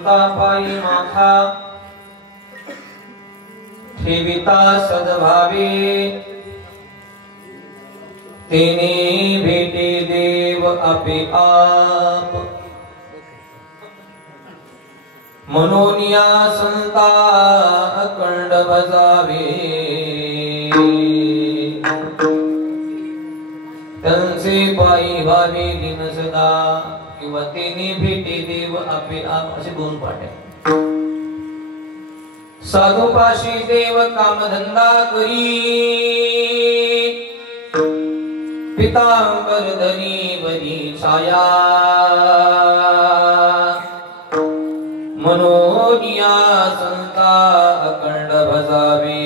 संतापायी माथा ठेविता सद्भावे तेने भेटे देव आपे आप मनोनिया संता अखंड भजावे त्यांचे पायी व्हावे दिन सदा किंवा तेने भेटे देव आपे आप असे दोन पाठ आहेत. साधुपाशी देव कामधंदा करी पितांबर धनी वरी छाया मनोनिया संता अखंड भजावे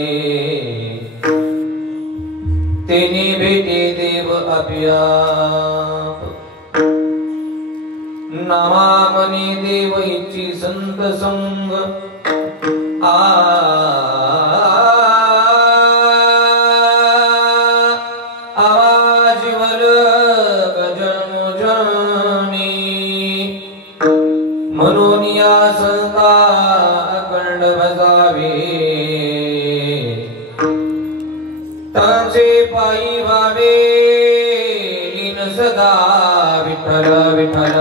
तेने भेटे देव अभ्याप नामामने देव इच्छी संत संग आवाजवर गजमुजनी मनोनिया संता अखंड भजावे त्यांचे पायी व्हावे लीन सदा विठ्ठल विठ्ठल.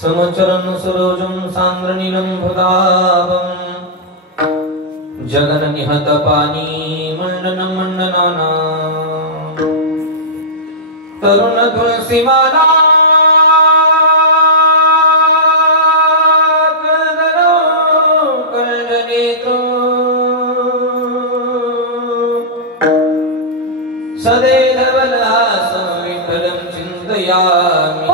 समचरण सरोजं सांद्रनीलं भुदाभं जगन निहत पानी मंडन मंडनाना तरुण तुलसी माला सदैव धवलहासं विठ्ठलं चिन्तयामि.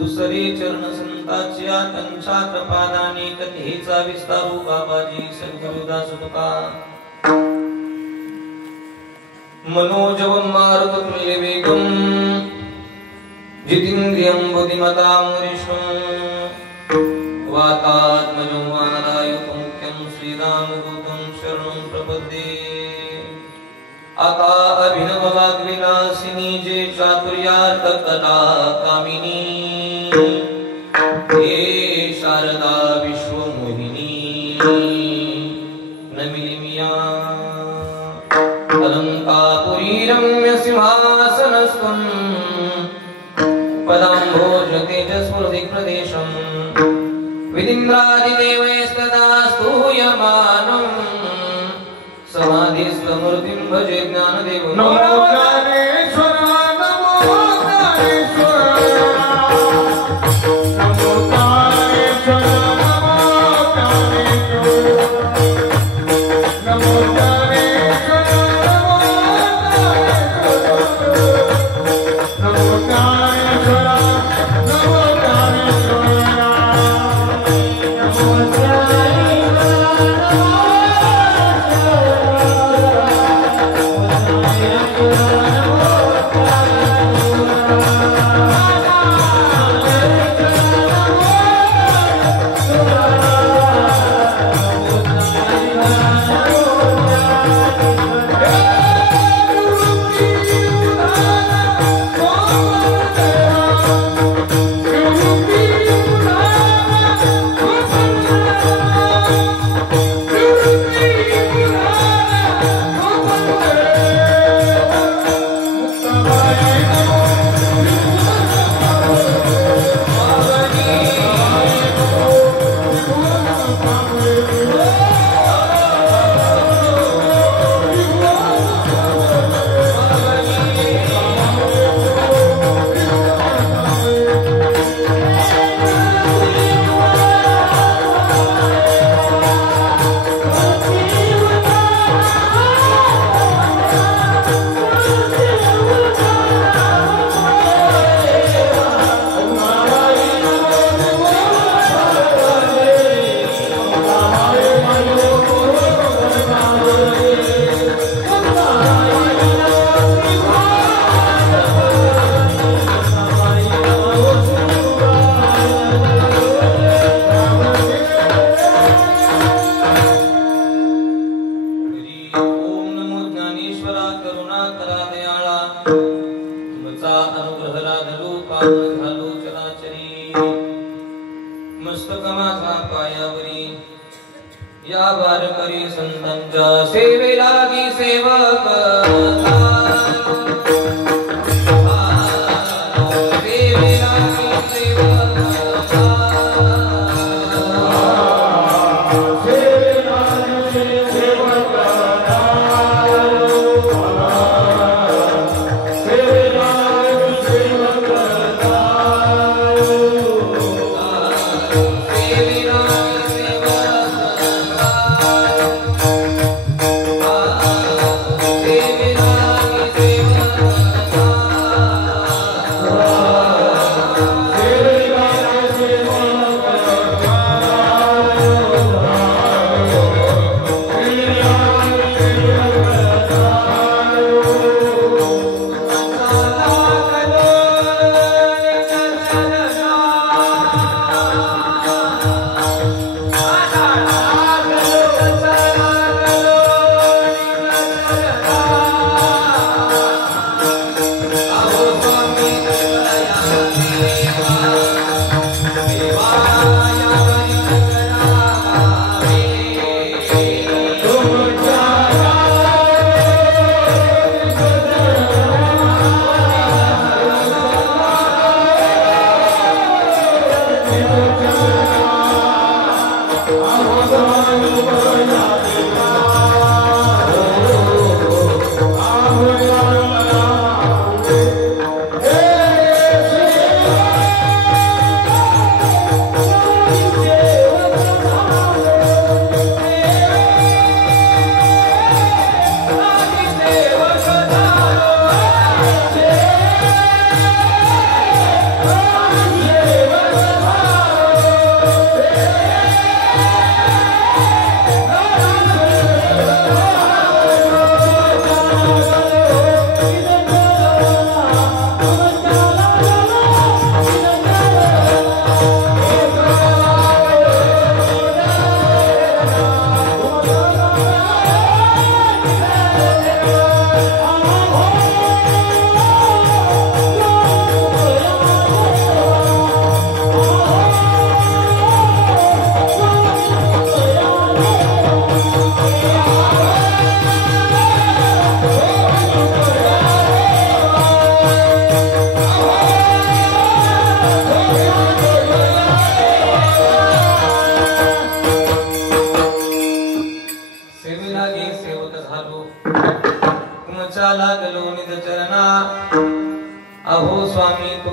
दुसरे चरण संताच्या कंसात पादाने कथेचा विस्तारू बाबाजी सद्गुरुदास तुका मनोजवं मारुत तुल्य वेगं जितेन्द्रियं बुद्धिमतां वरिष्ठं वातात्मजं वानरायुतं मुख्यं श्रीरामदूतं शरणं प्रपद्ये. आता अभिनव वाग्विलासिनी जे चातुर्यार्थ कला कामिनी हे शारदा विश्वमोहिनी नमिलिमिया अलंकापुरी रम्य सिंहासनस्त्वं पदाम्भोज तेजस्फुरति प्रदेशम् विदिन्द्रादिदेवैस्तदा स्तूयमानं समाधिस्थमूर्तिं भजे ज्ञानदेवं नमो ज्ञानेश्वर नमो ज्ञानेश्वर नमो ज्ञानेश्वर नमो ज्ञानेश्वर नमो ज्ञानेश्वर नमो ज्ञानेश्वर नमो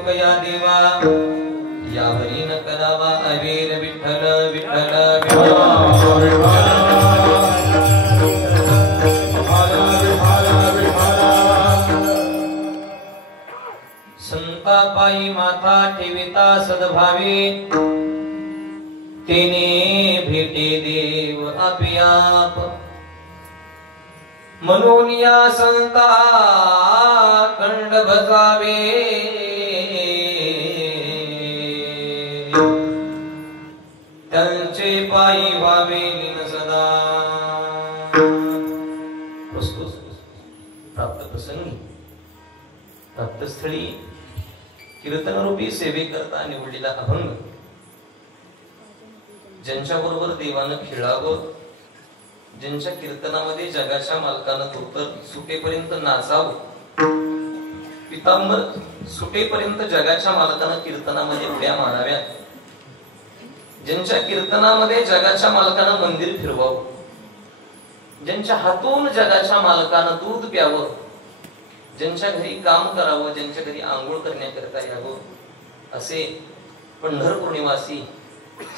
कृपया देवा यावरी न करावा अवीर विठ्ठल विठ्ठल संता पायी माथा ठेविता सद्भावे तेने भेटे देव आपियाप म्हणून या संता खंड बजावे त्यांचे पायी व्हावे लीन सदा प्राप्त प्रसंगी प्राप्तस्थळी कीर्तनरूपी सेवेकरता निवडलेला अभंग ज्यांच्या बरोबर देवानं खेळावं ज्यांच्या कीर्तनामध्ये जगाच्या मालकानं धोतर सुटेपर्यंत नाचावं पितांबर सुटेपर्यंत जगाच्या मालकानं कीर्तनामध्ये उड्या माराव्या ज्यांच्या कीर्तनामध्ये जगाच्या मालकानं मंदिर फिरवावं ज्यांच्या हातून जगाच्या मालकानं दूध प्यावं ज्यांच्या घरी काम करावं ज्यांच्या घरी आंघोळ करण्याकरता यावं असे पंढरपूर निवासी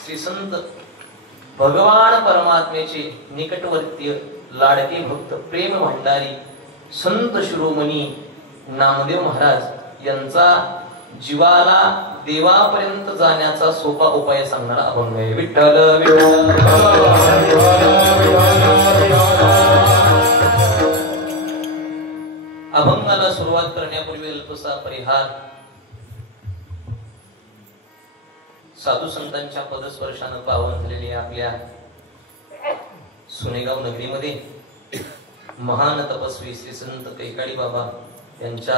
श्री संत भगवान परमात्म्याचे निकटवर्तीय लाडके भक्त प्रेम भंडारी संत शिरोमणी नामदेव महाराज यांचा जीवाला देवापर्यंत जाण्याचा सोपा उपाय सांगणारा अभंग आहे. विठ्ठल अभंगाला सुरुवात करण्यापूर्वी अल्पसा परिहार. साधू संतांच्या पदस्पर्शानं पावन झालेले आपल्या सुनेगाव नगरीमध्ये महान तपस्वी श्री संत कैकाडी बाबा यांच्या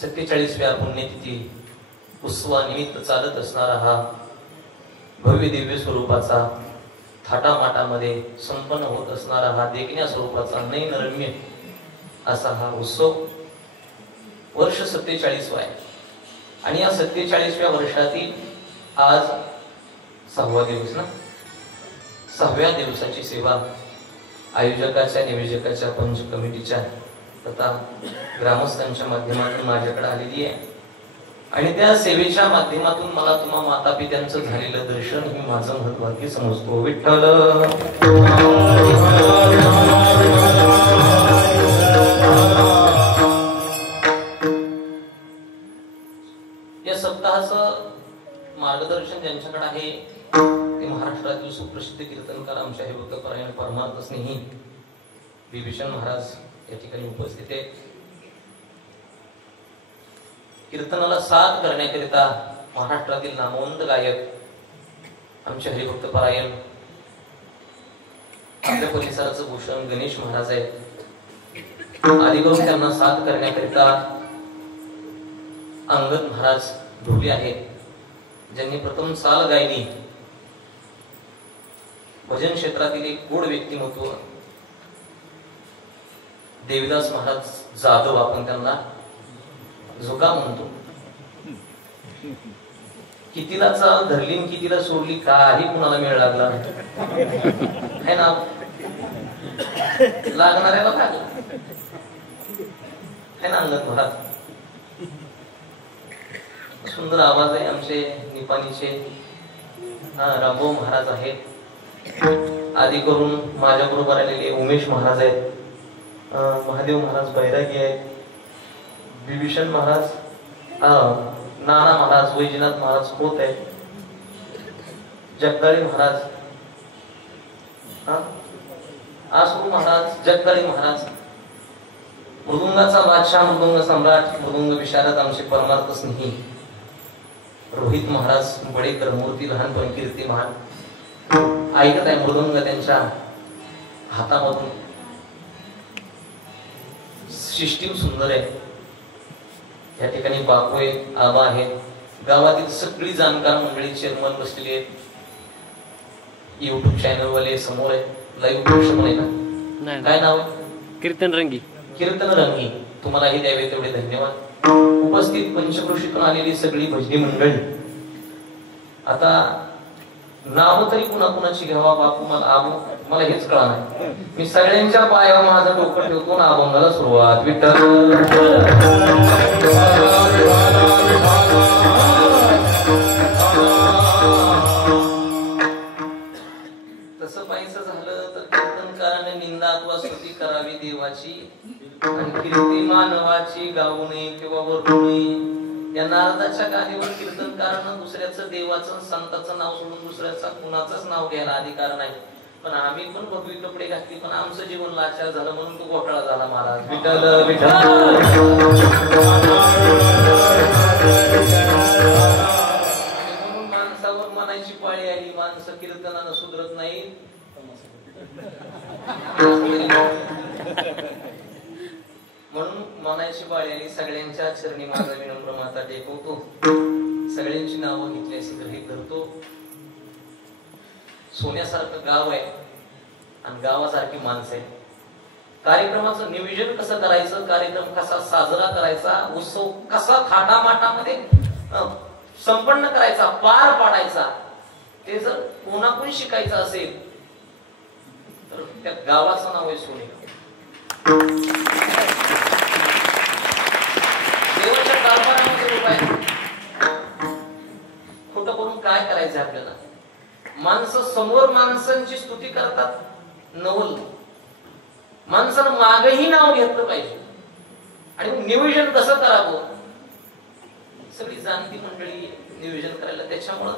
47व्या पुण्यतिथी उत्सवानिमित्त चालत असणारा हा भव्य दिव्य स्वरूपाचा थाटामाटामध्ये संपन्न होत असणारा हा देखण्या स्वरूपाचा नयनरम्य असा हा उत्सव वर्ष 47 आहे. आणि या 47व्या वर्षातील आज 6वा दिवस ना 6व्या दिवसाची सेवा आयोजकाच्या नियोजकाच्या पंच कमिटीच्या तथा ग्रामस्थांच्या माध्यमातून माझ्याकडे आलेली आहे. आणि त्या सेवेच्या माध्यमातून मला तुम्हा माता पित्यांचं झालेलं दर्शन हे माझं महत्त्वाचं समजतो. विठ्ठल या सप्ताहाचं मार्गदर्शन ज्यांच्याकडे आहे ते महाराष्ट्रातील सुप्रसिद्ध कीर्तनकार आमचे हरिभक्तपरायण परमार्थ स्नेही विभीषण महाराज या ठिकाणी उपस्थित आहेत. कीर्तनाला साथ करण्याकरिता महाराष्ट्रातील नामवंत गायक आमचे हरिभक्तपरायण आपल्या परिसराचं भूषण गणेश महाराज आहेत. आधी करून त्यांना साथ करण्याकरिता अंगद महाराज ढोले आहेत ज्यांनी प्रथम साल गायली. भजन क्षेत्रातील एक गोड व्यक्तिमत्व देवीदास महाराज जाधव आपण त्यांना झोका म्हणतो. कितीला चाल धरली कितीला सोडली काही कुणाला मेळ लागला है ना लागणाऱ्याला लागला है ना. अंगद महाराज सुंदर आवाज आहे आमचे निपाणीचे रामभाऊ महाराज आहेत. आधी करून माझ्या बरोबर आलेले उमेश महाराज आहेत. महादेव महाराज बैरागी आहेत. विभीषण महाराज नाना महाराज वैजनाथ महाराज होत आहेत. जगदाळी महाराज आसरू महाराज जगदाळी महाराज मृदुंगाचा बादशाह मृदुंग सम्राट मृदुंग विशारद आमचे परमार्थ स्नेही रोहित महाराज बडेकर मूर्ती लहानपण कीर्ती महान ऐकत आहे. मृदुंग त्यांच्या हातामधून सिस्टीम सुंदर आहे. या ठिकाणी बापू आहे आबा आहे गावातील सगळी जाणकार मंडळी चेअरमन बसलेली आहेत. युट्यूब चॅनल वाले समोर आहे. लाईव्ह प्रक्षेपण आहे ना. काय नाव आहे? कीर्तन रंगी. कीर्तन रंगी. तुम्हालाही द्यावे तेवढे धन्यवाद. उपस्थित पंचक्रोशीतून आलेली सगळी भजनी मंडळी. आता नाव तरी कुणा कुणाची घ्यावा बापू मला हेच कळा नाही. मी सगळ्यांच्या पायावर माझं डोकं ठेवतो ना अभंगाला सुरुवात. विठ्ठल तसं पाहिजे झालं तर कीर्तनकाराने निंदा अथवा स्तुती करावी देवाची आणि कीर्ती मानवाची गाऊ नये किंवा वरडू नये. या नारदाच्या गादीवर कीर्तनकारानं दुसऱ्याचं देवाचं संताचं नाव सोडून दुसऱ्याचा कुणाचंच नाव घ्यायला अधिकार नाही. पण आम्ही पण भगवी कपडे घातली पण आमचं जीवन लाचार झालं म्हणून तो घोटाळा झाला महाराज. विठ्ठल विठ्ठल म्हणून माणसावर म्हणायची पाळी आली. माणसं कीर्तनानं सुधरत नाही. म्हणून म्हणायची पाळी आली. सगळ्यांच्या चरणी माझा विनम्र माता टेकवतो. सगळ्यांची नावं घेतली अशी गृहीत धरतो. सोन्यासारखं गाव आहे आणि गावासारखी माणसं आहे. कार्यक्रमाचं नियोजन कसं करायचं, कार्यक्रम कसा साजरा करायचा, उत्सव कसा थाटामाटामध्ये संपन्न करायचा, पार पाडायचा, ते जर कोणाकडून शिकायचं असेल तर त्या गावाचं नाव आहे सोने. देवाच्या कारभारामध्ये उपाय खोटं करून काय करायचं आपल्याला. माणसं समोर माणसांची स्तुती करतात नवल, माणसानं मागही नाव घेतलं पाहिजे. आणि नियोजन कसं करावं सगळी जाणती मंडळी नियोजन करायला. त्याच्यामुळं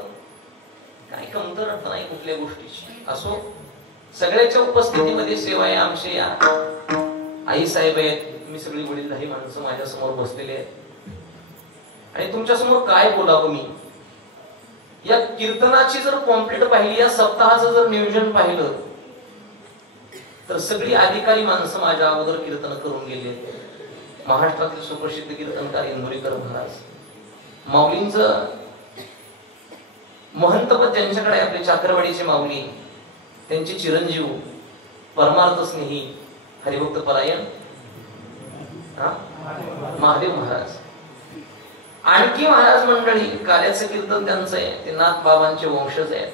काही कमतरता नाही कुठल्या गोष्टीची. असो सगळ्याच्या उपस्थितीमध्ये सेवा आहे. आमचे या आई साहेब आहेत, मी सगळी वडीलधारी माणसं माझ्या समोर बसलेले आहेत आणि तुमच्या समोर काय बोलावं मी. या कीर्तनाची जर कॉम्प्लीट पाहिली, या सप्ताहाचं जर नियोजन पाहिलं तर सगळी अधिकारी माणसं माझ्या अगोदर कीर्तन करून गेले. महाराष्ट्रातील सुप्रसिद्ध कीर्तनकार इंदुरीकर महाराज, माऊलींचं महंतपद ज्यांच्याकडे आपले चाकरवाडीचे माऊली, त्यांचे चिरंजीव परमार्थ स्नेही हरिभक्त परायण महादेव महाराज, आणखी महाराज मंडळी. कार्याचं कीर्तन त्यांचं आहे, ते नाथ बाबांचे वंशज आहेत.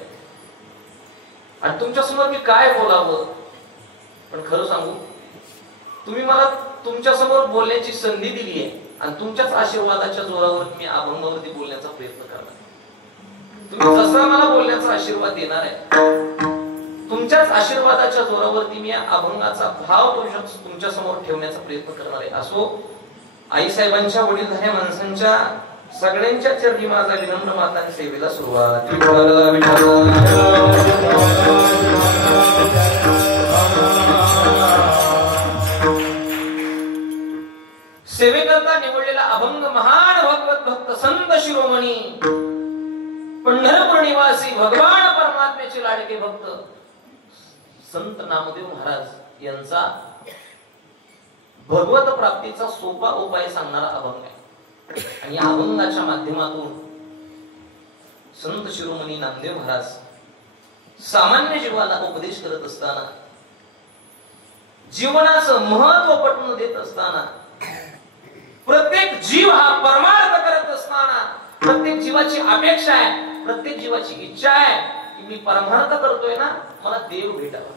आणि तुमच्या समोर मी काय बोलावं, पण खरं सांगू तुम्ही मला तुमच्या समोर बोलण्याची संधी दिली आहे आणि तुमच्याच आशीर्वादाच्या जोरावर मी अभंगावरती बोलण्याचा प्रयत्न करणार. तुम्ही जसा मला बोलण्याचा आशीर्वाद देणार आहे, तुमच्याच आशीर्वादाच्या जोरावरती मी या अभंगाचा भाव तुमच्या समोर ठेवण्याचा प्रयत्न करणार आहे. असो आई साहेबांच्या वडीलधाऱ्या माणसांच्या सगळ्यांच्या चरणी माझा विनम्र माता सेवेला सुरुवात. विठ्ठल विठ्ठल सेवेकरता निवडलेला अभंग महान भगवत भक्त संत शिरोमणी पंढरपूर निवासी भगवान परमात्म्याचे लाडके भक्त संत नामदेव महाराज यांचा भगवत प्राप्तीचा सोपा उपाय सांगणारा अभंग आहे. आणि या अभंगाच्या माध्यमातून संत शिरोमणी नामदेव महाराज सामान्य जीवाला उपदेश करत असताना, जीवनाचं महत्व पटवून देत असताना, प्रत्येक जीव हा परमार्थ करत असताना प्रत्येक जीवाची अपेक्षा आहे, प्रत्येक जीवाची इच्छा आहे की मी परमार्थ करतोय ना, मला देव भेटावा.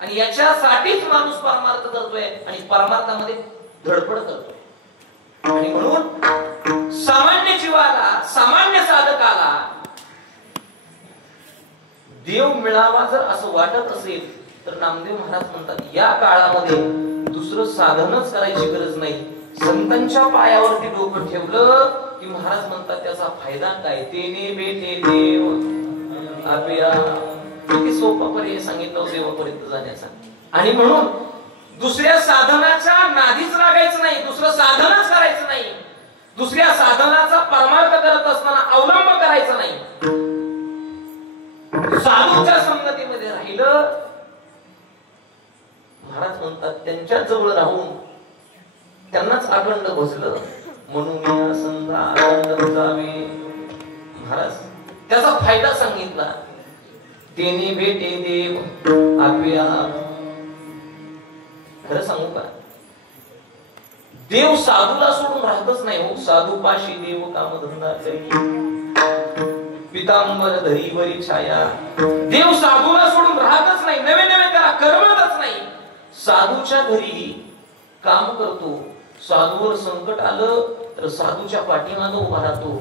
आणि याच्यासाठीच माणूस परमार्थ करतोय आणि परमार्थामध्ये धडपड करतोय. आणि म्हणून सामान्य जीवाला, सामान्य साधकाला देव मिळावा जर असं वाटत असेल तर नामदेव महाराज म्हणतात या काळामध्ये दुसरं साधनच करायची गरज नाही. संतांच्या पायावरती डोकं ठेवलं की महाराज म्हणतात त्याचा फायदा काय. तेने भेटे देव आपल्या, किती सोपा पर्याय सांगितलं देवापर्यंत जाण्याचा. आणि म्हणून दुसऱ्या साधनाच्या नादीच लागायचं नाही, दुसरं साधनच करायचं नाही, दुसऱ्या साधनाचा परमार्थ करत असताना अवलंब करायचा नाही. साधूच्या संगतीमध्ये राहिलं महाराज म्हणतात त्यांच्या जवळ राहून त्यांनाच अखंड भजलं म्हणून संत आनंद जावे. महाराज त्याचा फायदा सांगितला. तेने भेटे देव आपल्या. खरं सांगू का, देव साधूला सोडून राहतच नाही हो. साधू पाशी देव कामधंदा करी. पितांबर धरीवरी छाया. देव साधूला सोडून राहतच नाही, नवे नवे त्याला करमतच नाही. साधूच्या घरी काम करतो, साधूवर संकट आलं तर साधूच्या पाठीमागे उभा राहतो.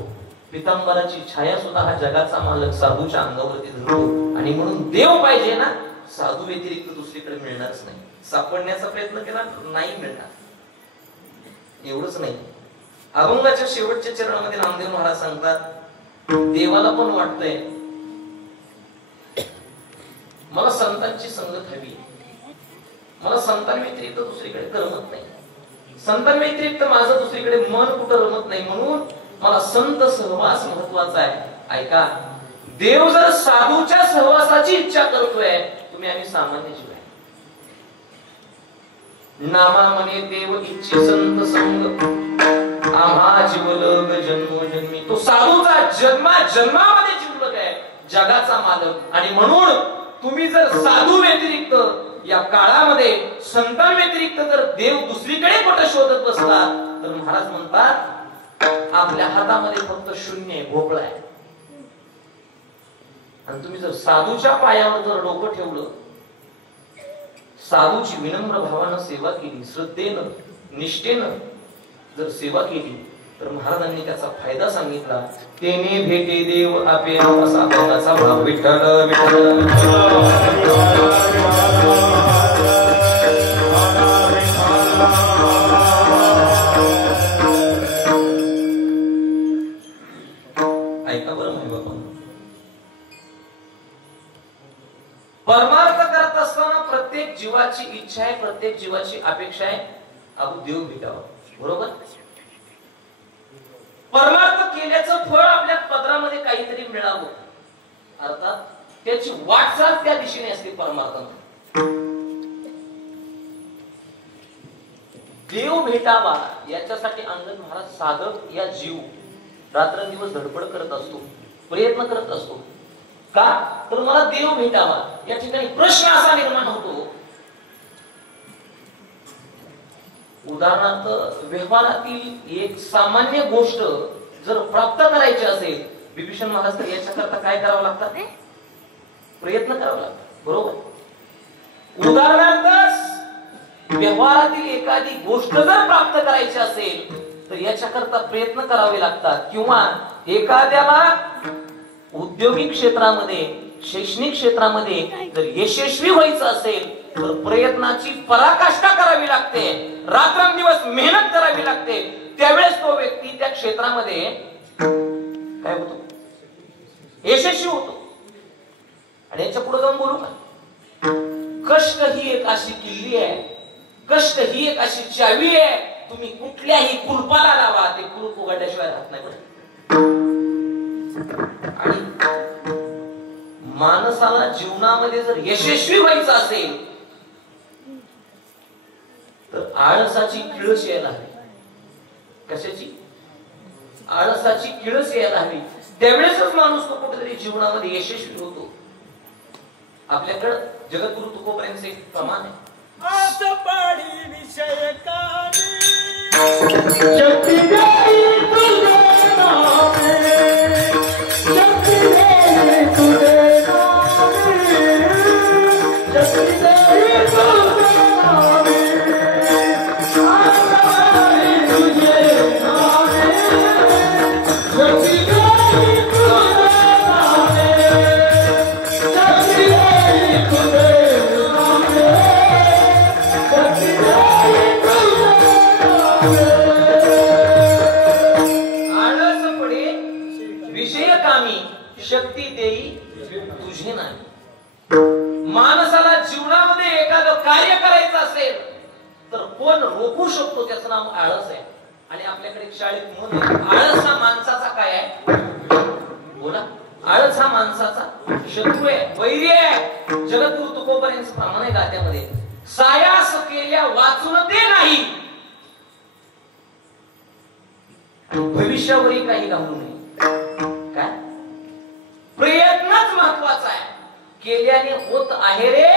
पितांबराची छाया सुद्धा हा जगाचा मालक साधूच्या अंगावरती धरतो. आणि म्हणून देव पाहिजे ना, साधू व्यतिरिक्त दुसरीकडे मिळणारच नाही. सापडण्याचा प्रयत्न केला नाही मिळणार. एवढंच नाही, अभंगाच्या शेवटच्या चरणामध्ये नामदेव महाराज सांगतात, देवाला पण वाटतंय मला संतांची संगत हवी, मला संतान व्यतिरिक्त दुसरीकडे करमत नाही, संतान व्यतिरिक्त माझं दुसरीकडे मन कुठं रमत नाही, म्हणून मला संत सहवास महत्वाचा आहे. ऐका, देव जर साधूच्या सहवासाची इच्छा करतोय, तुम्ही आम्ही सामान्य जीव आहे. नामा म्हणे देव इच्छे संत संग, आम्हा जीवलग जन्मोजन्मी. तो साधूचा जन्मामध्ये जीवलग आहे, जगाचा मालक. आणि म्हणून तुम्ही जर साधू व्यतिरिक्त या काळामध्ये संतां व्यतिरिक्त जर देव दुसरीकडे कुठं शोधत बसला, तर महाराज म्हणतात आपल्या हातामध्ये फक्त शून्य आहे, भोपळा आहे. आणि तुम्ही जर साधूच्या पायावर जर डोकं ठेवलं, साधूची विनम्र भावानं सेवा केली, श्रद्धेनं निष्ठेनं जर सेवा केली, तर महाराजांनी त्याचा फायदा सांगितला. तेने भेटे देव आपे असा भावाचा भाव. विठ्ठल विठ्ठल ऐका बरं माय बाबा, परमार्थ करत असताना प्रत्येक जीवाची इच्छा आहे, प्रत्येक जीवाची अपेक्षा आहे, अहो देव भेटावा. बरोबर, परमार्थ केल्याचं फळ आपल्या पदरामध्ये काहीतरी मिळावं, अर्थात त्याची वाटचाल त्या दिशेने असते. परमार्थामध्ये देव भेटावा याच्यासाठी अंगद महाराज साधक या जीव रात्रंदिवस धडपड करत असतो, प्रयत्न करत असतो. का तर मला देव भेटावा. या ठिकाणी प्रश्न असा निर्माण होतो, उदाहरणार्थ व्यवहारातील एक सामान्य गोष्ट जर प्राप्त करायची असेल, विभीषण महाराज तर याच्याकरता काय करावं लागतं? प्रयत्न करावा लागतात. बरोबर, उदाहरणार्थ व्यवहारातील एखादी गोष्ट जर प्राप्त करायची असेल तर याच्याकरता प्रयत्न करावे लागतात. किंवा एखाद्याला औद्योगिक क्षेत्रामध्ये, शैक्षणिक क्षेत्रामध्ये जर यशस्वी व्हायचं असेल तर प्रयत्नाची पराकाष्ठा करावी लागते, रात्रंदिवस मेहनत करावी लागते. त्यावेळेस तो व्यक्ती त्या क्षेत्रामध्ये काय होतो? यशस्वी होतो. आणि याच्या पुढे जाऊन बोलू का? कष्ट ही एक अशी किल्ली आहे, कष्ट ही एक अशी चावी आहे, तुम्ही कुठल्याही कुलपाला लावा, ते कुलूप उघडल्याशिवाय राहत नाही. आणि माणसाला जीवनामध्ये जर यशस्वी व्हायचं असेल तर आळसाची किळस यायला हवी. कशाची? आळसाची किळस यायला हवी. त्यावेळेसच माणूस तो कुठेतरी जीवनामध्ये यशस्वी होतो. आपल्याकडे जगद्गुरु तुकोबांचे एक प्रमाण आहे, विषय शक्ती देई तुझे नाही. माणसाला जीवनामध्ये एखादं कार्य करायचं असेल तर कोण रोखू शकतो? त्याचं नाव आळस आहे. आणि आपल्याकडे शाळेत म्हण आहे, आळस हा माणसाचा काय आहे? बोला, आळस हा माणसाचा शत्रू आहे, वैरी आहे. जगद्गुरु तुकोबांचं प्रमाण आहे गात्यामध्ये, सायास केल्या वाचून ते नाही, भविष्यावरही काही घालू नये. काय? प्रयत्नच महत्वाचा आहे. केल्याने होत आहे रे,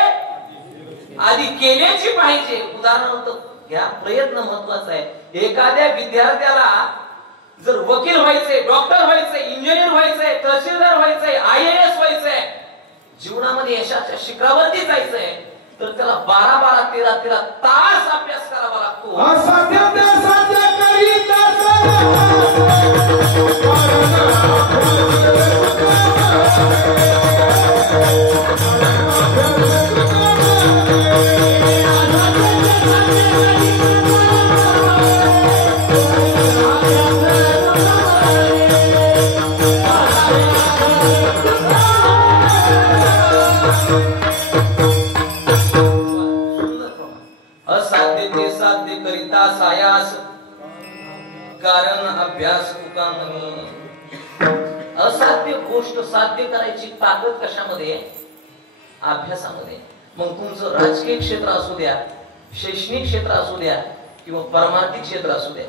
आधी केल्याची पाहिजे. उदाहरणार्थ घ्या, प्रयत्न महत्वाचा आहे. एखाद्या विद्यार्थ्याला जर वकील व्हायचंय, डॉक्टर व्हायचंय, इंजिनियर व्हायचंय, तहसीलदार व्हायचंय, IAS व्हायचंय, जीवनामध्ये यशाच्या शिखरावरती जायचंय, तर त्याला 12-13 तास अभ्यास करावा लागतो. असाध्य ते साध्य करीत असाध्य ते साध्य करिता सायास, कारण अभ्यास तुका म्हणे. असाध्य गोष्ट साध्य करायची ताकद कशामध्ये? अभ्यासामध्ये. मग तुमचं राजकीय क्षेत्र असू द्या, शैक्षणिक क्षेत्र असू द्या, किंवा परमार्थिक क्षेत्र असू द्या.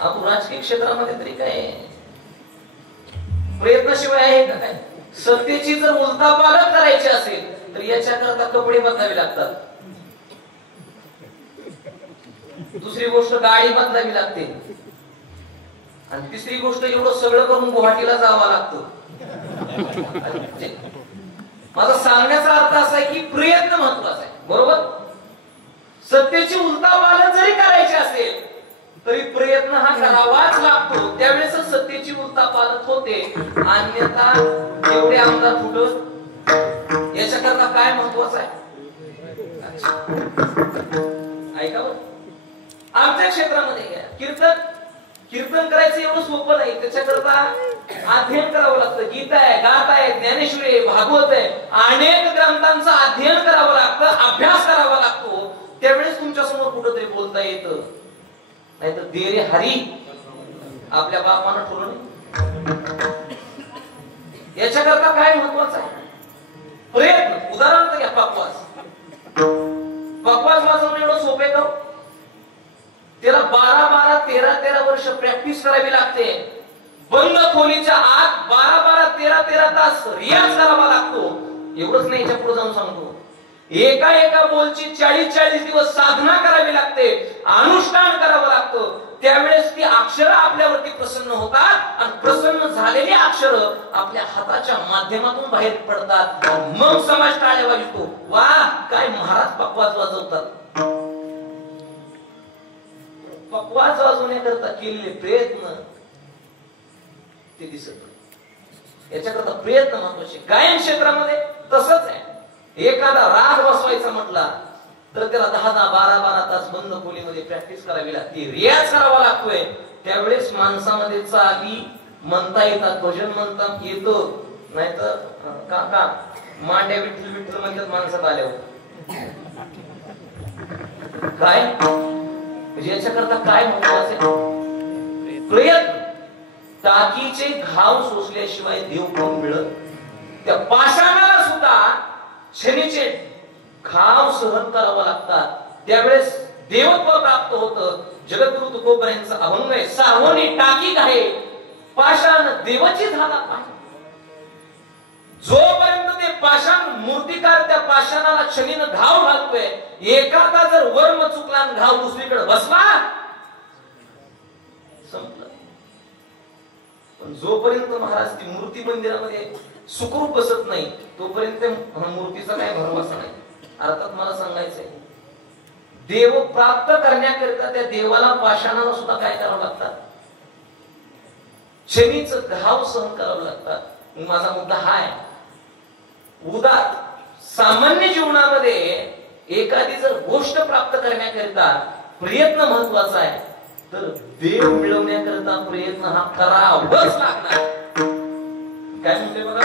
आपण राजकीय क्षेत्रामध्ये तरी काय प्रयत्नाशिवाय आहे का काय? सत्तेची जर उलथापालट करायची असेल तर याच्याकरता कपडे बदलावे लागतात. दुसरी गोष्ट गाडी बदलावी लागते, आणि तिसरी गोष्ट एवढं सगळं करून गुवाहाटीला जावं लागतं. माझा सांगण्याचा अर्थ असा आहे की प्रयत्न महत्वाचा आहे, बरोबर? सत्तेची उलथापालट जरी करायची असेल तरी प्रयत्न हा करावाच लागतो. त्यावेळेस सत्तेची उलथापालट होते, अन्यथा एवढे आमदार फुटत. याच्याकरता काय महत्वाचं आहे? ऐका बरं, आमच्या क्षेत्रामध्ये कीर्तन करायचं एवढं सोपं नाही. त्याच्याकरता अध्ययन करावं लागतं. गीता आहे, गाथा आहे, ज्ञानेश्वरी आहे, भागवत आहे, अनेक ग्रंथांचं अध्ययन करावं लागतं, अभ्यास करावा लागतो. त्यावेळेस तुमच्या समोर कुठंतरी बोलता येतं. नाहीतर देरे हरी आपल्या बापानं ठरवलं. याच्याकरता काय महत्वाचं आहे? प्रयत्न. उदाहरण घ्या, पकवास वाजवणं एवढं सोपे का? त्याला 12-13 वर्ष प्रॅक्टिस करावी लागते. बंद खोलीच्या आत 12-13 तास रियाज करावा लागतो. एवढंच नाही, याच्या पुढे जाऊन सांगतो, एका बोलची 40 दिवस साधना करावी लागते, अनुष्ठान करावं लागतं. त्यावेळेस ती अक्षरं आपल्यावरती प्रसन्न होतात, आणि प्रसन्न झालेली अक्षरं आपल्या हाताच्या माध्यमातून बाहेर पडतात. मग समाज टाळ्या वाजतो, वाह काय महाराज पकवास वाजवतात. पकवास वाजवण्याकरता केलेले प्रयत्न ते दिसत नाही. याच्याकरता प्रयत्न महत्वाचे. गायन क्षेत्रामध्ये तसंच आहे. एखादा राग बसवायचा म्हटला तर त्याला 10-12 तास बंद खोलीमध्ये प्रॅक्टिस करावी लागते, रियाज करावा लागतोय. त्यावेळेस माणसामध्ये चाली म्हणता येतात, भजन म्हणता येतं. नाहीतर काका मांड्या विठ्ठल विठ्ठल म्हणतात माणसात आल्यावर. काय म्हणजे याच्याकरता काय महत्वाचे? प्रयत्न. टाकीचे घाव सोसल्याशिवाय देव कोण मिळत? त्या पाषाणाला सुद्धा शनीचे घाव सहन करावा लागतात. त्यावेळेस देवत्व प्राप्त होतं. जगद्गुरु तुकोबांचा अभंग आहे, सावनी टाकी आहे पाषाण देवाची झाला पाहिजे. जोपर्यंत ते पाषाण मूर्तिकार त्या पाषाणाला शनीनं घाव घालतोय, एखादा जर वर्म चुकला आणि घाव दुसरीकडे बसला संपलं. पण जोपर्यंत महाराज ती मूर्ती मंदिरामध्ये सुखरूप बसत नाही तोपर्यंत मूर्तीचा काय भरवसा नाही. अर्थात मला सांगायचंय, देव प्राप्त करण्याकरिता त्या देवाला पाषाणाला सुद्धा काय करावं लागतात? शनीचं घाव सहन करावं लागतात. माझा मुद्दा हा आहे, उदार सामान्य जीवनामध्ये एखादी जर गोष्ट प्राप्त करण्याकरिता प्रयत्न महत्वाचा आहे, तर देव मिळवण्याकरिता प्रयत्न हा करावाच लागणार. काय म्हणते बघा,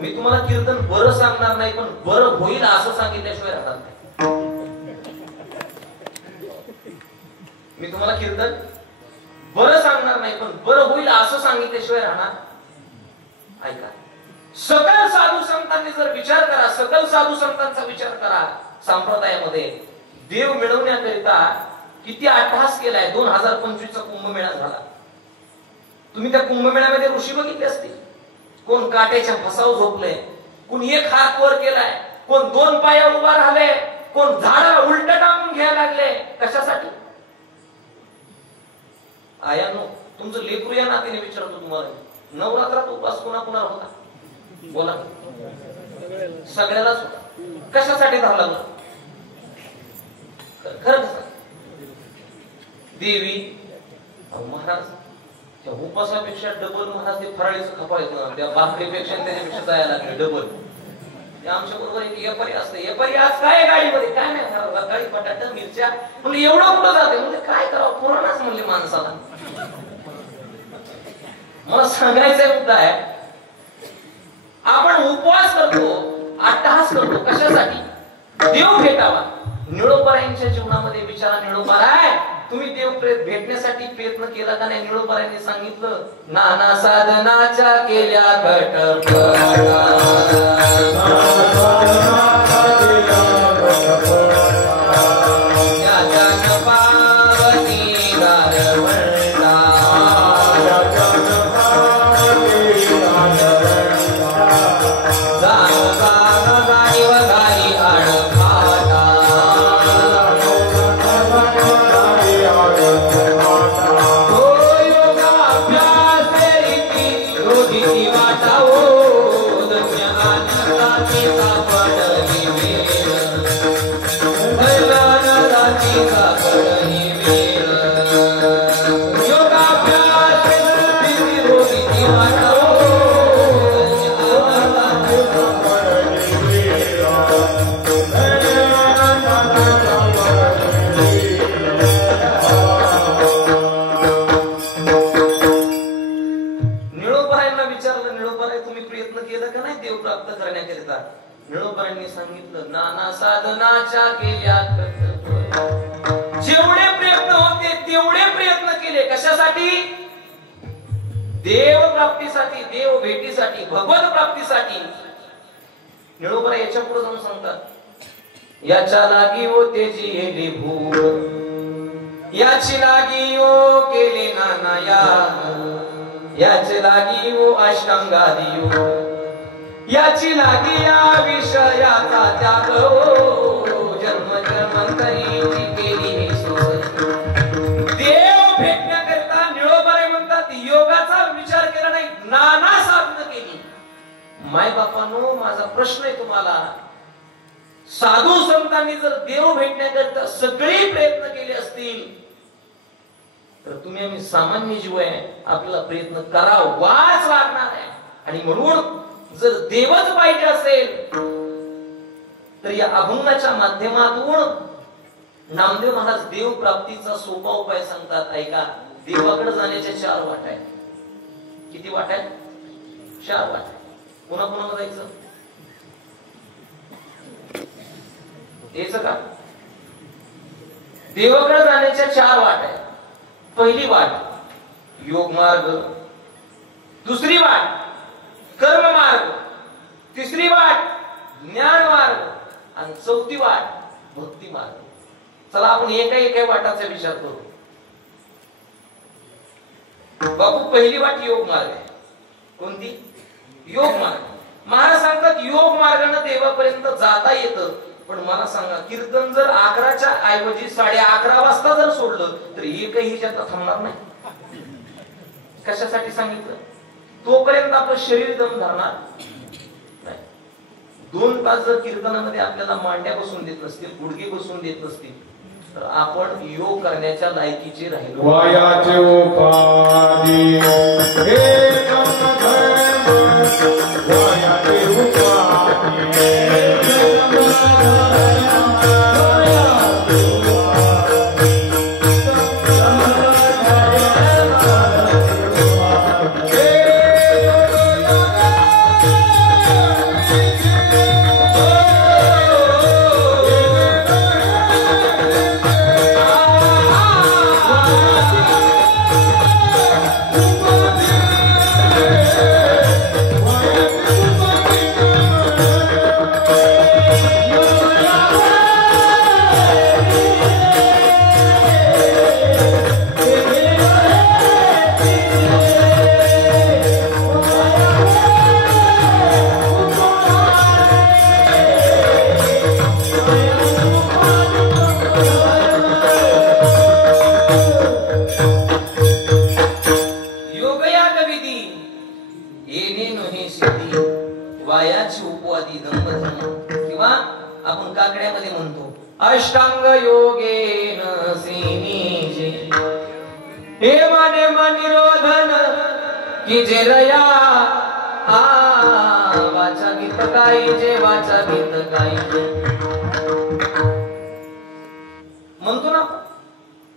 मी तुम्हाला कीर्तन बरं सांगणार नाही, पण बरं होईल असं सांगितल्याशिवाय राहणार नाही. मी तुम्हाला कीर्तन बरं सांगणार नाही, पण बरं होईल असं सांगितल्याशिवाय राहणार. ऐका, सकल साधू संतांनी जर विचार करा, सकल साधू संतांचा विचार करा. संप्रदायामध्ये देव मिळवण्याकरिता किती अट्टहास केलाय. 2025 चा कुंभमेळा झाला. तुम्ही त्या कुंभमेळ्यामध्ये ऋषी बघितले असतील. कोण काट्याच्या फसाव झोपले, कोण एक हात वर केलाय, कोण 2 पाया उभा राहिले, कोण झाडा उलट टाकून घ्यायला लागले. कशासाठी? आयांनो, तुमचं लेकरू या नात्याने विचारतो तुम्हाला, नवरात्रात उपास कुणा कुणाला होता? बोला. सगळ्यालाच होता. कशासाठी धरला? खरं कसं? देवी महाराज त्या उपासापेक्षा डबल महाराज ते फराळीचं खपायचं, त्या भाकरीपेक्षा त्याच्यापेक्षा जायला लागले डबल. ते आमच्या बरोबर एक व्यापारी असते. व्यापारी आज काय गाडीमध्ये काय नाही खराब, गाडी बटाटा मिरच्या म्हणजे एवढं कुठं जाते म्हणजे काय करावं, पुराणाच म्हणले माणसाला. मला सांगायचा मुद्दा आहे, आपण उपवास करतो, अट्टहास करतो कशासाठी? देव भेटावा. निळोबारायांच्या जीवनामध्ये विचारा, निळोबाराय तुम्ही देव भेटण्यासाठी प्रयत्न केला का नाही? निळोबारायांनी सांगितलं, नाना साधनाच्या केल्या निळोबारांनी सांगितलं, नाना साधनाच्या केल्या. जेवढे प्रयत्न होते तेवढे प्रयत्न केले. कशासाठी? देव प्राप्तीसाठी, देव भेटीसाठी, भगवत प्राप्तीसाठी. निळोबारा याच्या पुढे जाऊन सांगतात, याच्या लागी हो तेजी हेली भूर, याची लागी हो केले नाना या, याची लागी हो अष्टांगादियो, याची लागी या विषयाचा त्याग हो, जन्म जन्मांतरीची केली ही सोसत. देव भेटण्याकरता निळोबारे म्हणतात योगाचा विचार केला नाही, नाना साधनं केली. माय बापांनो, माझा प्रश्न आहे तुम्हाला, साधू संतांनी जर देव भेटण्याकरता सगळे प्रयत्न केले असतील तर तुम्ही आम्ही सामान्य जीव आहे, आपल्याला प्रयत्न करावाच लागणार आहे. आणि म्हणून जर देवच पाहिजे असेल तर या अभंगाच्या माध्यमातून नामदेव महाराज देव प्राप्तीचा सोपा उपाय सांगतात. ऐका, देवाकडे जाण्याच्या 4 वाट आहेत. किती वाट आहेत? 4 वाट. पुन्हा पुन्हा जायचं यायचं का? देवाकडे जाण्याच्या 4 वाट आहेत. पहिली वाट योग मार्ग, दुसरी वाट कर्म मार्ग, तिसरी वाट ज्ञान मार्ग आणि चौथी वाट भक्ती मार्ग. चला आपण एका वाटाचा विचार करू. बापू, पहिली वाट योग मार्ग आहे. कोणती? योग मार्ग. महाराज सांगतात योग मार्गाने देवापर्यंत जाता येतं. पण मला सांगा, कीर्तन जर 11च्या ऐवजी 11:30 वाजता जर सोडलं तर एकही जनता थांबणार नाही. कशासाठी सांगितलं? तोपर्यंत आपलं शरीर दम धरणार नाही. 2 तास जर कीर्तनामध्ये आपल्याला मांड्या बसून देत नसतील, गुडघे बसून देत नसतील तर आपण योग करण्याच्या लायकीचे राहिलो. वायाचे उपाधी काकड्यामध्ये म्हणतो अष्टांग योगेन श्रीनिजे हे माने निरोधन की जे रया वाचा गीत गायचे वाचा गीत गायचे म्हणतो ना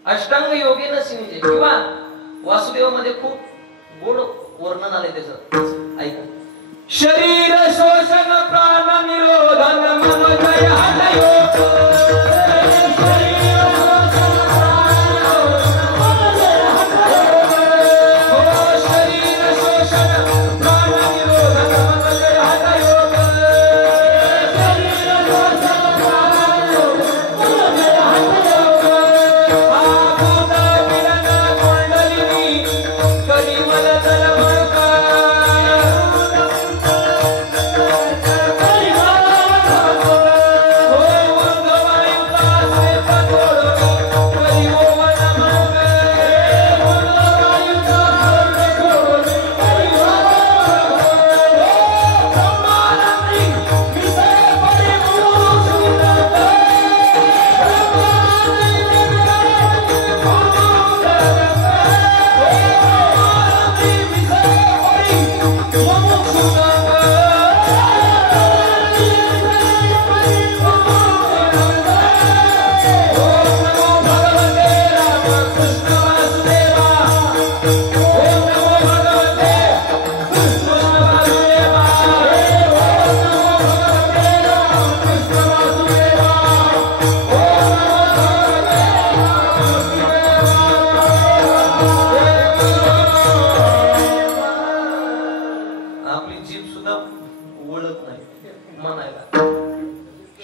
अष्टांग योगेन श्रीनिजे किंवा वासुदेव मध्ये खूप गोड वर्णन आले त्याचं ऐका शरीर शोषण प्राण निरोधन मन जय हठयोग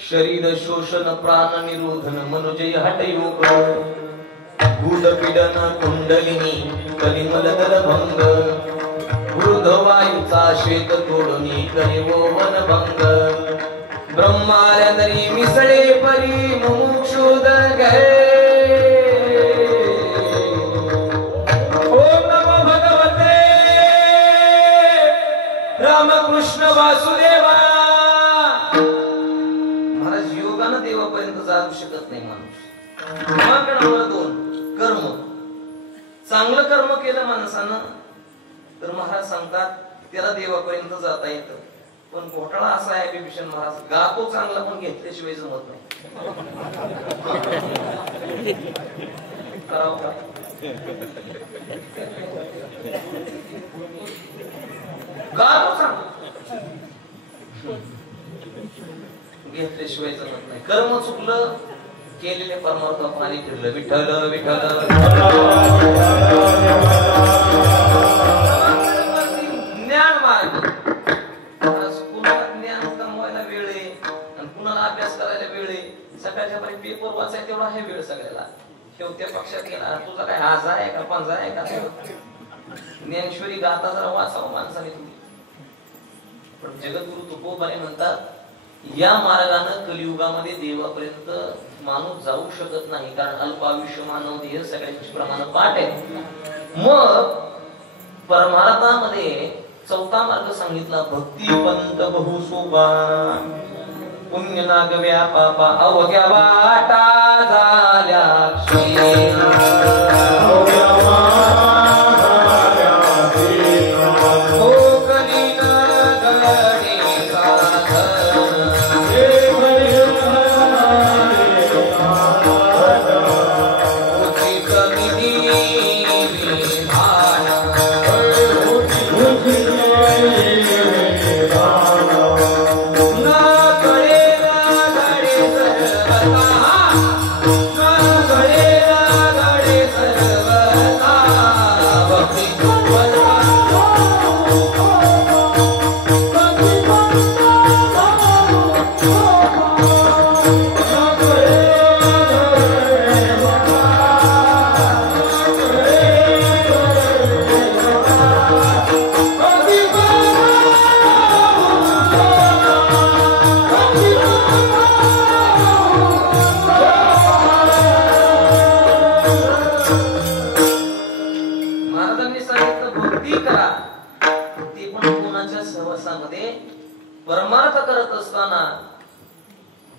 शरीर शोषण प्राण निरोधन मनोजय हठयोग भूत पीडन कुंडलिनी कलिमल दलभंग वृद्धवायूचा श्वेत तोडणी करे वन भंग ब्रह्मारंदरी मिसळे परी मुमुक्षुद गए ओम नमो भगवते रामकृष्ण वासुदेवा देवापर्यंत जाऊ शकत नाही माणूस दोन कर्म चांगलं कर्म केलं माणसानं तर महाराज सांगतात त्याला देवापर्यंत जाता येतं पण घोटाळा असा आहे विभीषण महाराज गातो चांगला पण घेतल्याशिवाय जमत नाही करावं काय गातो चांगला घेतल्याशिवाय जमत नाही कर्म चुकलं केलेले परमार्थ पाणी फिरलं विठ्ठल विठ्ठल ज्ञान मार्ग कुणाला ज्ञान कमवायला वेळ आहे आणि कुणाला अभ्यास करायला वेळ आहे सकाळच्या पर्यंत पेपर वाचायला तेवढा आहे वेळ सगळ्याला शेवट्या पक्षात गेला तुझा काय हजार आहे का 50 आहे का ज्ञानेश्वरी गाता जरा वाचावं माणसाने तुम्ही पण जगद्गुरु तुकोबाने म्हणतात या मार्गाने कलियुगामध्ये देवापर्यंत माणूस जाऊ शकत नाही कारण अल्पायुष्य मानव देह सगळ्यांची प्रमाण पाठ आहे मग परमार्थामध्ये चौथा मार्ग सांगितला भक्ती पंत बहुसोबा पुण्य नागव्या पापा अवघ्या वाटा झाल्या गडे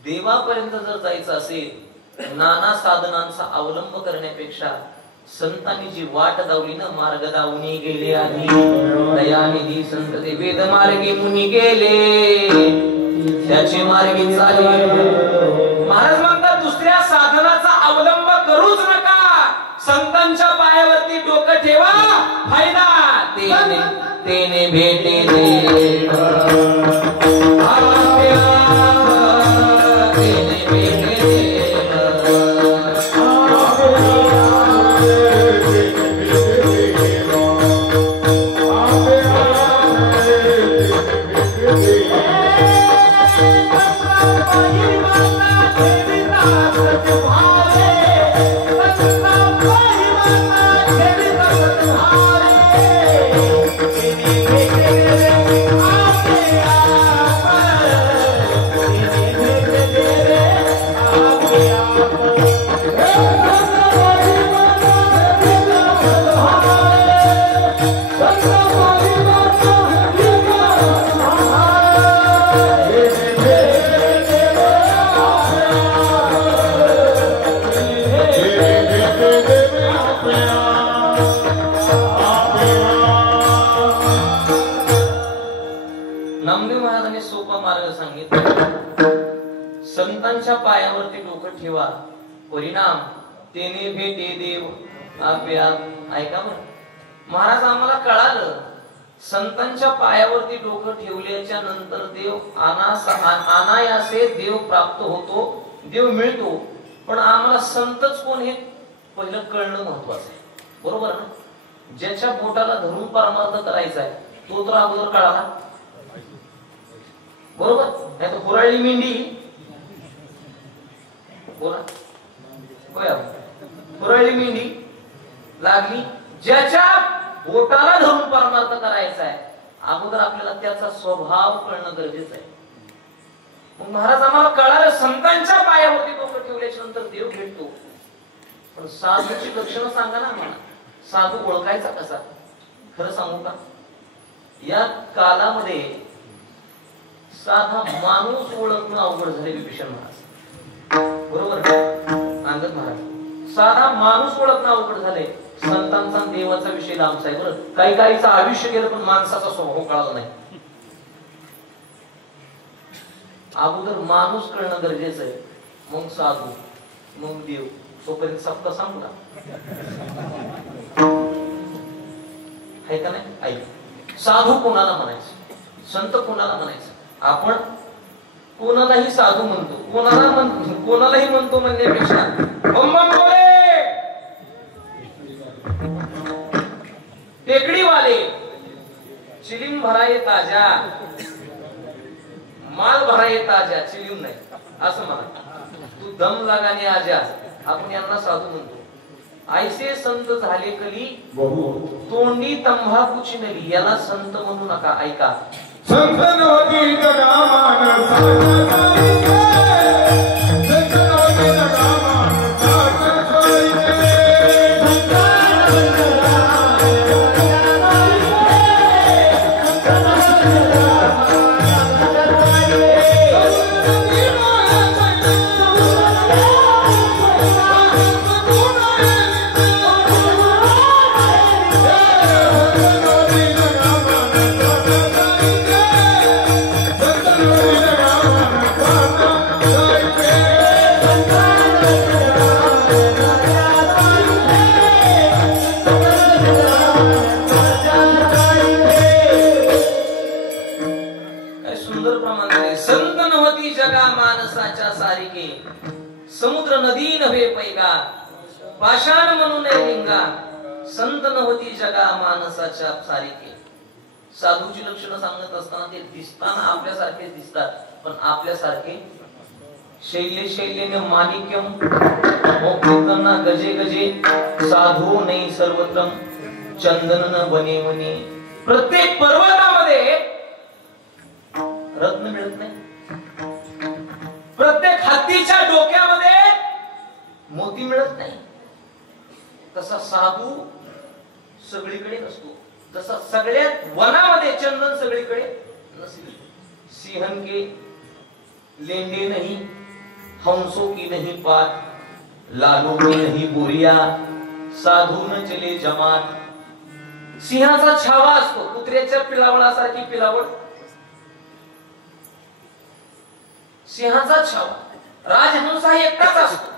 देवापर्यंत जर जायचं असेल नाना साधनांचा अवलंब करण्यापेक्षा संतांनी जी वाट दावली ना, मार्ग दावणी गेले आणि दयानिधी संत ते वेद मार्गे मुनी गेले त्याचे मार्गे चाले. महाराज म्हणतात दुसऱ्या साधनाचा अवलंब करूच नका, संतांच्या पायावरती डोकं ठेवा, फायदा तेने भेटे संतांच्या पायावरती डोकं ठेवा, परिणाम तेने भेटे देव आप्यात. ऐका बरं, महाराज आम्हाला कळालं संतांच्या पायावरती डोकं ठेवल्याच्या नंतर देव अनायासे देव प्राप्त होतो, देव मिळतो. पण आम्हाला संतच कोण हे पहिलं कळणं महत्वाचं आहे, बरोबर ना? ज्याच्या बोटाला धरून परमार्थ करायचा आहे तो तर अगोदर कळाला, बरोबर? नाही तर हुराळी मेंढी बोला, हुराळी मेंढी लागली, ज्याच्या बोटाला धरून परमार्थ करायचा आहे अगोदर आपल्याला त्याचा स्वभाव कळणं गरजेचं आहे. मग महाराज आम्हाला कळालं संतांच्या पायावरती डोकं ठेवल्याच्या नंतर देव भेटतो. पण साधूची लक्षणं सांगा ना मला, साधू ओळखायचा कसा? खरं सांगू का, या कालामध्ये साधा माणूस ओळखणं अवघड झाले. विभीषण महाराज, बरोबर? अंगद महाराज, साधा माणूस ओळखणं अवघड झाले. संतांचा देवाचा विषय लांबचा आहे. बरं, काही काहीचं आयुष्य गेलं पण माणसाचा स्वभाव कळाला नाही. अगोदर माणूस कळणं गरजेचं आहे, मग साधू, मग देव. तोपर्यंत सप्ता संपला आहे का नाही? ऐक, साधू कोणाला म्हणायचं, संत कोणाला म्हणायचं? आपण कोणालाही साधू म्हणतो, कोणालाही म्हणतो म्हणण्यापेक्षा टेकडीवाले चिलीम भराये ताजा, माल भराये ताजा, चिलीम नाही असं म्हणा. तू दम लगाने आजा, आपण यांना साधू म्हणतो. ऐसे संत झाले कली तोंडी तंबाखूची नली, याला संत म्हणू नका. ऐका, संत नवती जगा मानसा समुद्र नदी नव्हे पैगा, पाषाण म्हणून लिंगा, संत नव्हती जगा मानसाच्या सारिके. साधूची लक्षणं सांगत असताना ते दिसताना आपल्यासारखे दिसतात, पण आपल्यासारखे शैल्येने माणिक्यम मोक्तिकना गजे गजे, साधू नाही सर्वत्रम चंदन बने बने. प्रत्येक पर्वतामध्ये रत्न मिळत नाही, प्रत्येक हत्तीच्या डोक्यामध्ये मोती मिळत नाही. तसा साधू सगळीकडे नसतो, तसा सगळ्यात वनामध्ये चंदन सगळीकडे नसेल. सिंहन के लेंडे नहीं हंसों की नहीं बात, लालू की नहीं बोरिया, साधू न चले जमात. सिंहाचा छावा असतो, कुत्र्याच्या पिलावळासारखी पिलावळ. सिंहाचा छावा. राजहंस हा एकटाच असतो.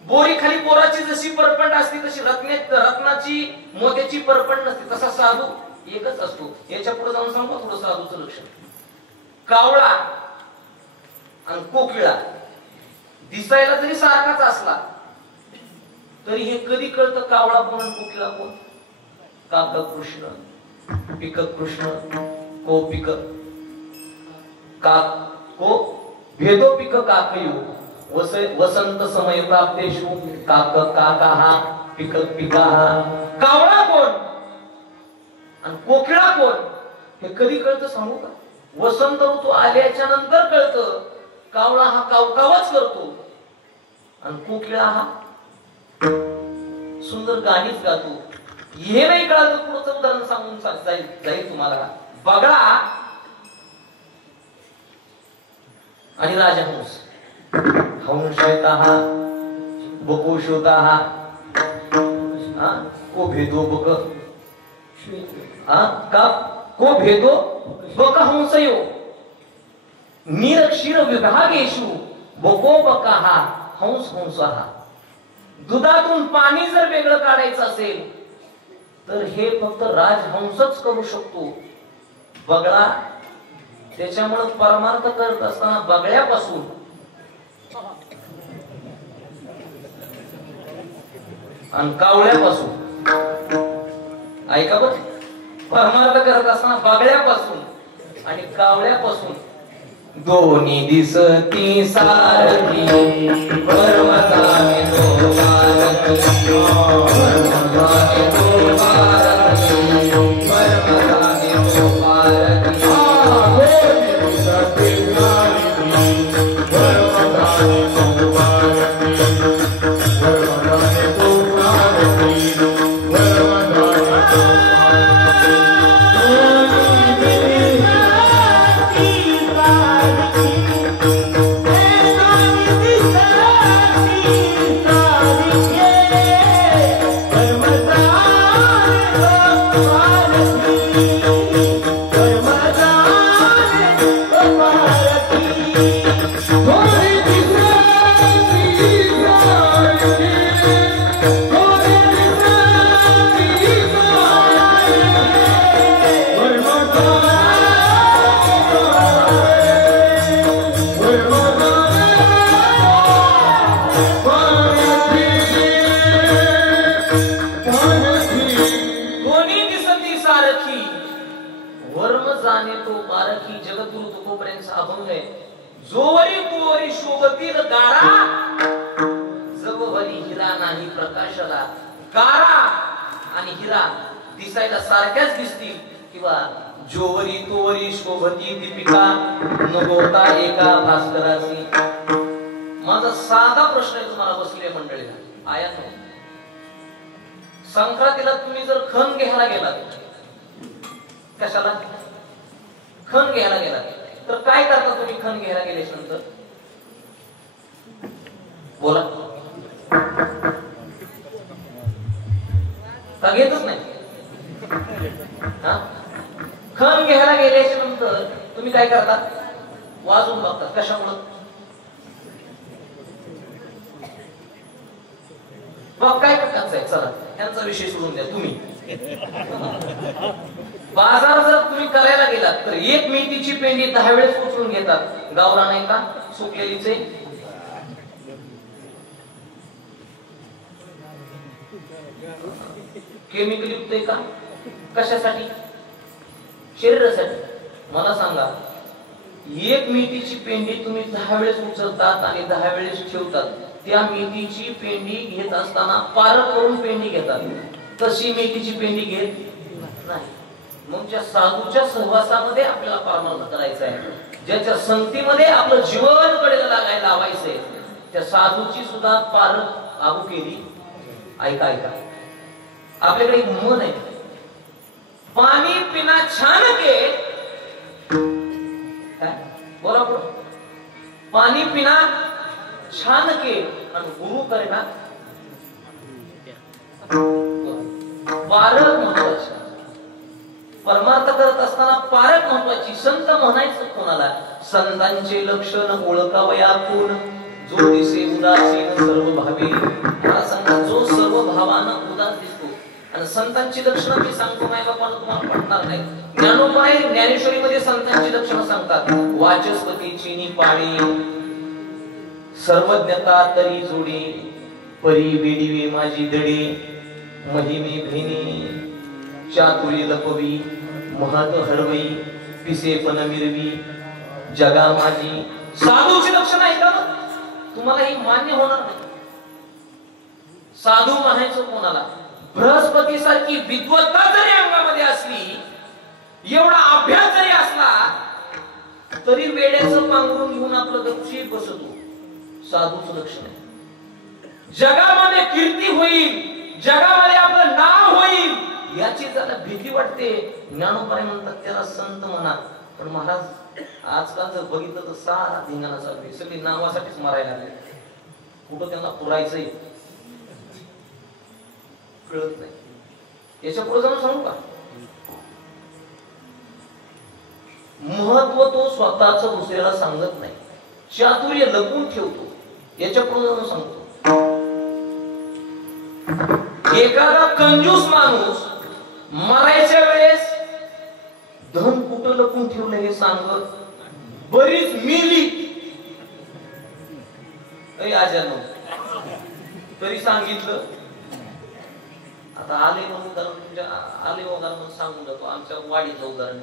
बोरी खाली बोराची जशी परपंड असते तशी रत्नाची मोत्याची परपंड नसते, तसा साधू एकच असतो. याच्या पुढे जाऊन सांगू थोडं साधूचं लक्षण. कावळा आणि कोकिळा दिसायला जरी सारखाच असला तरी हे कधी कळतं कावळा कोण आणि कोकिळा कोण? काक कृष्ण पिक कृष्ण को पिक काक को भेदो पिक काकयू वसंत समय प्राप्तेषु काक काकाहा पिक पिकाहा. कावळा कोण आणि कोकिळा कोण हे कधी कळतं सांगू का? वसंत ऋतू आल्याच्या नंतर कळतं. कावळा हा कावकावच करतो आणि कोकिळा हा सुंदर गाणीच गातो. हे नाही कळलं तर पुढचं उदाहरण सांगून जाईल तुम्हाला. बगळा आणि राजहंस. हंसयतः बकोशोतः को भेदो बक का को भेदो बक हंसयो निरक्षीर विभागेषु बको बकः हंस हंसः. दुधातून पाणी जर वेगळं काढायचं असेल तर हे फक्त राजहंसच करू शकतो. बगळा त्याच्यामुळे परमार्थ करत असताना बगळ्यापासून आणि कावळ्यापासून ऐका बघ, परमार्थ करत असताना बगळ्यापासून आणि कावळ्यापासून दोन्ही दिसती सारखी परमताने तो मारती परमताने तो मारती परमताने तो मारती जोवरी तुवरी शोभतील गारा जगभरी हिरा नाही प्रकाशाला. गारा आणि हिरा दिसायला सारख्याच दिसतील किंवा जोवरी तुवरी शोभती दीपिका नगोता एका भास्कराची. माझा साधा प्रश्न आहे तुम्हाला बसलेल्या मंडळीला. आयात संक्रांतीला तुम्ही जर खण घ्यायला गेलात, कशाला खण घ्यायला गेलात तर काय करता तुम्ही खण घ्यायला गेल्याच्या नंतर? बोला. का घेतच नाही? खण घ्यायला गेल्याच्या नंतर तुम्ही काय करता? वाजून बघतात. कशामुळं? मग काय करतात? चला यांचा विषय सोडून द्या. तुम्ही बाजार जर तुम्ही करायला गेलात तर एक मेथीची पेंडी 10 वेळेस उचलून घेतात. गावरा नाही का सुकलेलीचे? केमिकल युक्त आहे का? कशासाठी? शरीरासाठी. मला सांगा, एक मेथीची पेंडी तुम्ही 10 वेळेस उचलतात आणि 10 वेळेस ठेवतात. त्या मेथीची पेंडी घेत असताना पारख करून पेंडी घेतात. तशी मेथीची पेंडी घेत नाही. मग ज्या साधूच्या सहवासामध्ये आपल्याला परमार्थ करायचा आहे, ज्याच्या संगतीमध्ये आपलं जीवन कडेला लागायला लावायचंय, त्या साधूची सुद्धा पारख लागू केली. ऐका ऐका, आपल्याकडे एक मन आहे, पाणी पिना छान के. बोला बोला. पाणी पिना छान के आणि गुरु करेना पारख महत्वाची. परमार्थ करत असताना पारख महत्वाची. संत म्हणायचं कोणाला? संतांचे लक्षण ओळखावया कोण, जो दिसे उदासीन सर्व भावे. मला सांगा, जो सर्व भावानं उदास दिसतो. आणि संतांची लक्षणं मी सांगतो नाही बाबा, तुम्हाला पटणार नाही. ज्ञानोपाय ज्ञानेश्वरी मध्ये संतांची लक्षणं सांगतात. वाचस्पतीची निपाळी, सर्वज्ञता तरी जोडी, परी वेडीवे माझी दडी, महिमे भेनी, चातुर्य लपवी, महत्व हरवई, पिसे पण मिरवी, जगा माझी. साधूची लक्षणं आहे का? तुम्हाला ही मान्य होणार नाही. साधू म्हणायचं कोणाला? बृहस्पती सारखी विद्वत्ता जरी अंगामध्ये असली, एवढा अभ्यास जरी असला, तरी वेड्याचं पांघरून घेऊन आपलं गपचीप बसतो. साधूचं लक्षण आहे. जगामध्ये कीर्ती होईल, जगामध्ये आपलं नाव होईल, याची त्याला भीती वाटते. ज्ञानोपाय म्हणतात त्याला संत म्हणा. पण महाराज आजकाल जर बघितलं तर सारा धिंगाणा चालू आहे. सगळी नावासाठीच मारायला लागले. कुठं त्यांना पुरायचंय कळत नाही. याच्या पुढे जाऊन सांगू का? महत्व तो स्वतःच दुसऱ्याला सांगत नाही, चातुर्य लपवून ठेवतो. याच्या पुढे जाऊन सांगतो. एखादा कंजूस माणूस मरायच्या वेळेस धन कुठं लपून ठेवलं हे सांगत, बरीच मिली तरी सांगितलं. आता आले म्हणून तुमच्या आले उदाहरण म्हणून सांगून जातो. आमच्या वाडीचं उदाहरण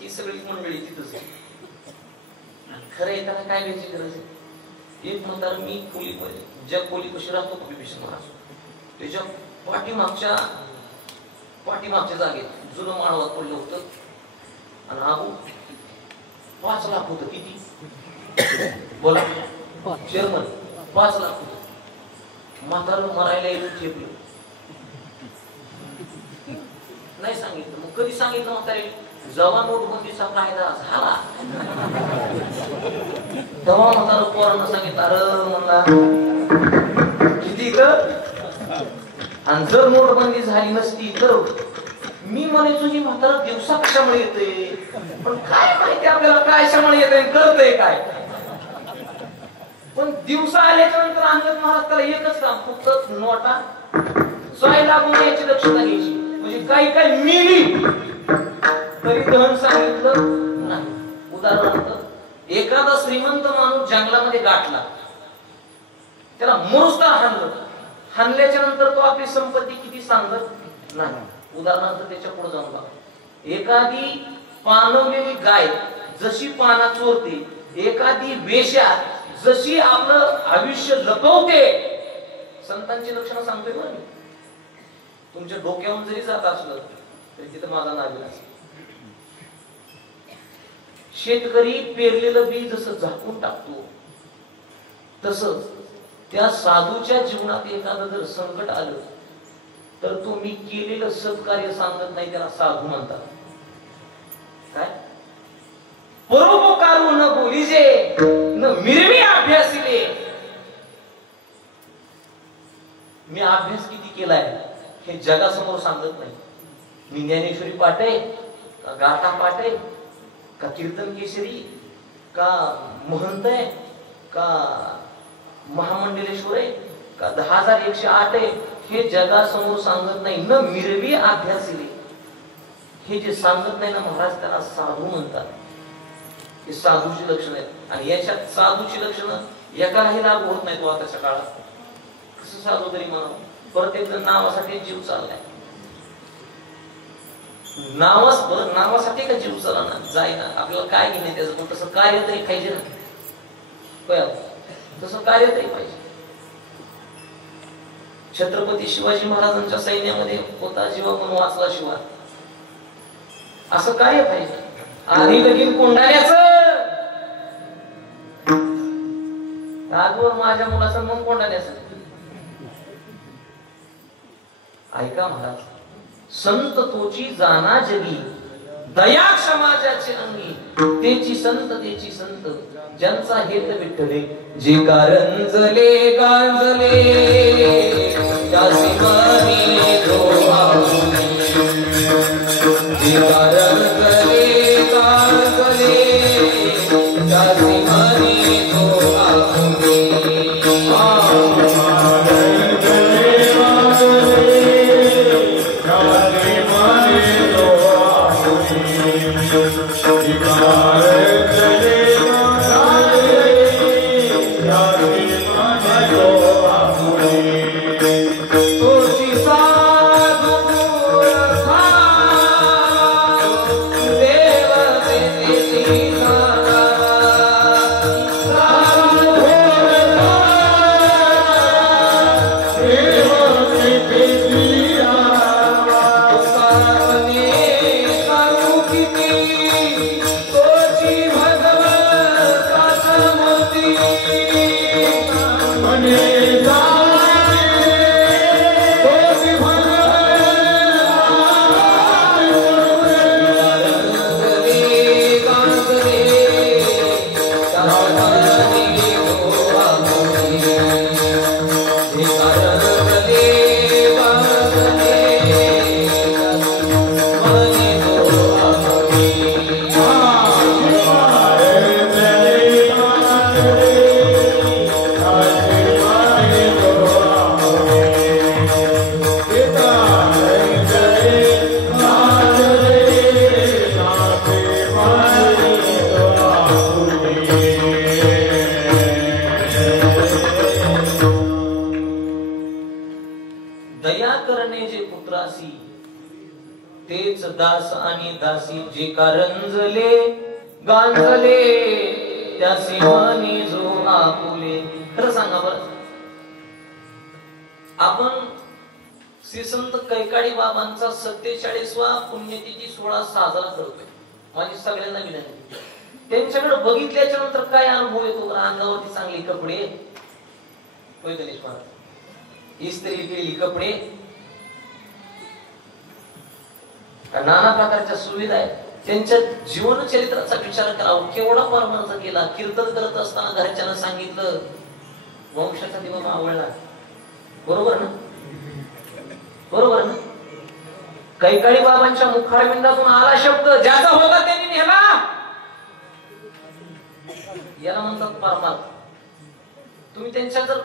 ही सगळी मंडळी तिथंच आहे. खरं आहे त्याला काय घ्यायची गरज आहे? एक म्हणतात मी खोलीमध्ये ज्या खोली कशी राहतो विभीषण महाराज, त्याच्या पाठीमागच्या जागेत जुनं माळवात पडलं होतं. आणि आबू 5 लाख होतं. किती बोला चेअरमन? 5 लाख होतं. म्हातारं मरायला येऊन ठेपलं. नाही सांगितलं. मग कधी सांगितलं म्हातारे? जेव्हा नोटबंदीचा कायदा झाला तेव्हा म्हातारं पोरांना सांगितलं, अरे म्हणला किती ग? आणि जर नोटबंदी झाली नसती तर मी म्हणायचो ही म्हातारा दिवसा कशामुळे येते. पण काय माहिती आपल्याला काय कशामुळे येते, कळतंय काय? पण दिवसा आल्याच्या नंतर अंगद महाराज त्याला एकच काम, फक्त नोटा सोय लागून याची दक्षता घ्यायची. म्हणजे काही काही मिली तरी धन सांगितलं नाही. उदाहरणार्थ एखादा श्रीमंत माणूस जंगलामध्ये गाठला, त्याला मुरुस्ता हाणल्याच्या नंतर तो आपली संपत्ती किती सांगत नाही. उदाहरणार्थ त्याच्या पुढे जाऊन बघा. एखादी पाणवलेली गाय जशी पाना चोरते, एखादी वेश्या जशी आपलं आयुष्य लपवते, संतांची लक्षणं सांगतोय बरं मी. तुमच्या डोक्यावरून जरी जात असलं तरी तिथं माझा नाविलाज. शेतकरी पेरलेलं बी जसं झाकून टाकतो, तसंच त्या साधूच्या जीवनात एखादं जर संकट आलं तर तो मी केलेलं सत्कार्य सांगत नाही, त्याला साधू म्हणतात. काय? परोपकारू न बोलिजे न मिरवी अभ्यासिले. मी अभ्यास किती केलाय हे जगासमोर सांगत नाही. मी ज्ञानेश्वरी पाठ आहे का गाथा पाठ आहे का कीर्तन केसरी का महंत आहे का महामंडलेश्वर आहे का 10,108 आहे हे जगासमोर सांगत नाही. न मिरवी अभ्यासिले हे जे सांगत नाही ना महाराज, त्याला साधू म्हणतात. हे साधूची लक्षणं आहेत. आणि याच्यात साधूची लक्षणं एकालाही लागू होत नाही. तो आताच्या काळात कसं साधू तरी म्हणा, प्रत्येक जण नावासाठी जीव चाललाय. नावासाठी का जीव चालना जाईना. आपल्याला काय घेणे त्याचं, तसं कार्य तरी पाहिजे ना. तसं कार्य तरी पाहिजे. छत्रपती शिवाजी महाराजांच्या सैन्यामध्ये होता जीवा म्हणून वाचला शिवा. असं कार्य पाहिजे. आधी लगीन कोंडाण्याचं आजवर माझ्या मुलाचं मग कोंडाण्याचं. ऐका महाराज, संत तोची जाना जगी, दया क्षमाच्याचे अंगी, तेची संत ज्यांचा हेत विठ्ठले जे कारंजले गांजले त्यासी मानी जो आपुले जे कारंजले गांजले त्यासी मानी जो आपुले दास आणि दासी जे कारंजले गांजले त्यासी मानी जो आपुले. खरं सांगा बरं, आपण श्री संत कैकाडी बाबांचा 47वा पुण्यतिथी सोहळा साजरा करतोय. माझी सगळ्यांना विनंती, त्यांच्याकडे बघितल्याच्या नंतर काय अनुभव येतो? अंगावरती चांगले कपडे, इस्त्री केलेली कपडे, नाना प्रकारच्या सुविधा आहेत. त्यांच्या जीवन चरित्राचा विचार करावा. केवढा परमार्थ केला. कीर्तन करत असताना घरच्यांना सांगितलं वंशाचा दिवा मावळला. बरोबर ना? बरोबर ना? कैकाडी बाबांच्या मुखारविंदातून आला शब्द, ज्याचा होता त्यांनी नेला, याला म्हणतात परमार्थ. तुम्ही त्यांच्या जर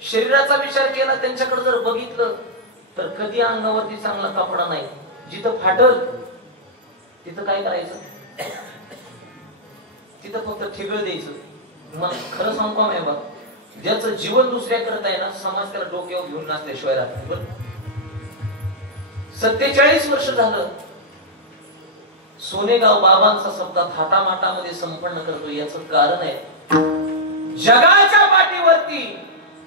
शरीराचा विचार केला, त्यांच्याकडे जर बघितलं, तर कधी अंगावरती चांगला कपडा नाही. जिथं फाटल तिथं काय करायचं? तिथं फक्त ठिगळ द्यायचं. मग खरं सांगू का बा, ज्याचं जीवन दुसऱ्या करत आहे ना, समाज त्याला डोक्यावर घेऊन नाचल्याशिवाय राहत नाही. 47 वर्ष झालं सोनेगाव बाबांचा सप्ताह थाटामाटामध्ये संपन्न करतो. याचं कारण आहे, जगाच्या पाठीवरती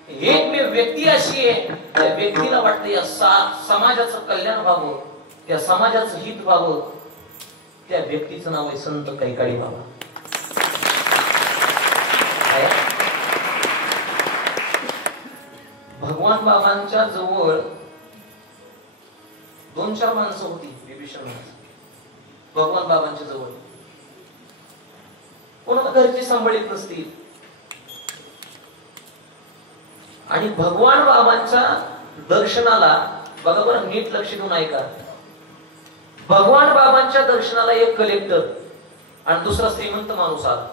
एकमेव व्यक्ती अशी आहे, त्या व्यक्तीला वाटतं या समाजाचं कल्याण व्हावं, त्या समाजाचं हित व्हावं. त्या व्यक्तीचं नाव आहे संत कैकाडी बाबा. भगवान बाबांच्या जवळ 2-4 माणसं होती. विभीषण भगवान बाबांच्या जवळ कोणाला घरची सांभाळीत नसतील. आणि भगवान बाबांच्या दर्शनाला, बघा बरं, नीट लक्ष देऊन ऐका. भगवान बाबांच्या दर्शनाला एक कलेक्टर आणि दुसरा श्रीमंत माणूस आला.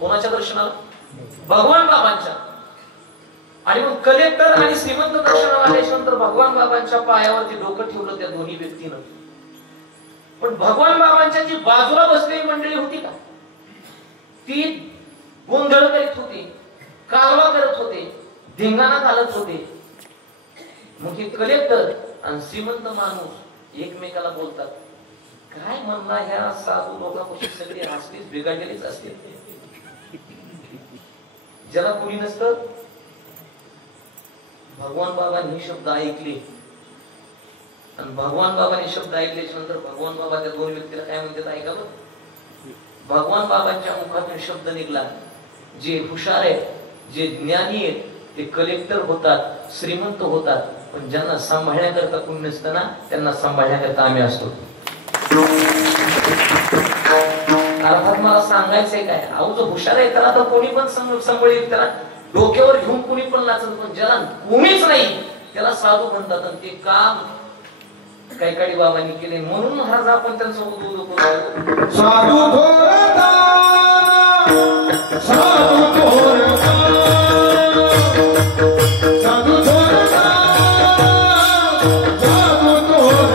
कोणाच्या दर्शनाला? भगवान बाबांच्या. आणि मग कलेक्टर आणि श्रीमंत दर्शनाला आल्यानंतर भगवान बाबांच्या पायावरती डोकं ठेवलं त्या दोन्ही व्यक्तीनं. पण भगवान बाबांच्या जी बाजूला बसलेली मंडळी होती का, ती गोंधळ करीत होती, कालवा करत होते, धिंगाणा घालत होते. मग हे कलेक्टर आणि श्रीमंत माणूस एकमेकाला बोलतात, काय म्हणला ह्या साधू लोकांपाशी सगळे हसलीच बिघडलेलीच असते. ज्याला कुणी नसतं. भगवान बाबांनी हे शब्द ऐकले आणि भगवान बाबांनी शब्द ऐकल्याच्या नंतर भगवान बाबा त्या दोन व्यक्तीला काय म्हणतात ऐका बरं. भगवान बाबांच्या मुखातून शब्द निघला, जे हुशार आहेत, जे ज्ञानी आहेत, ते कलेक्टर होतात, श्रीमंत होतात, पण ज्यांना सांभाळण्याकरता कोणी नसतं ना, त्यांना सांभाळण्याकरता आम्ही असतो. अर्थात मला सांगायचंय काय, अहो जो हुशार आहे त्याला तर कोणी पण सांभाळेल, त्याला डोक्यावर घेऊन कोणी पण नाचत, पण ज्याला कोणीच नाही त्याला साधू म्हणतात. आणि ते काम कैकाडी बाबांनी केले, म्हणून महाराज आपण त्यांच्यासोबत बोलू. साधू थोरता, साधू थोरता, साधू थोरता, साधू थोरता.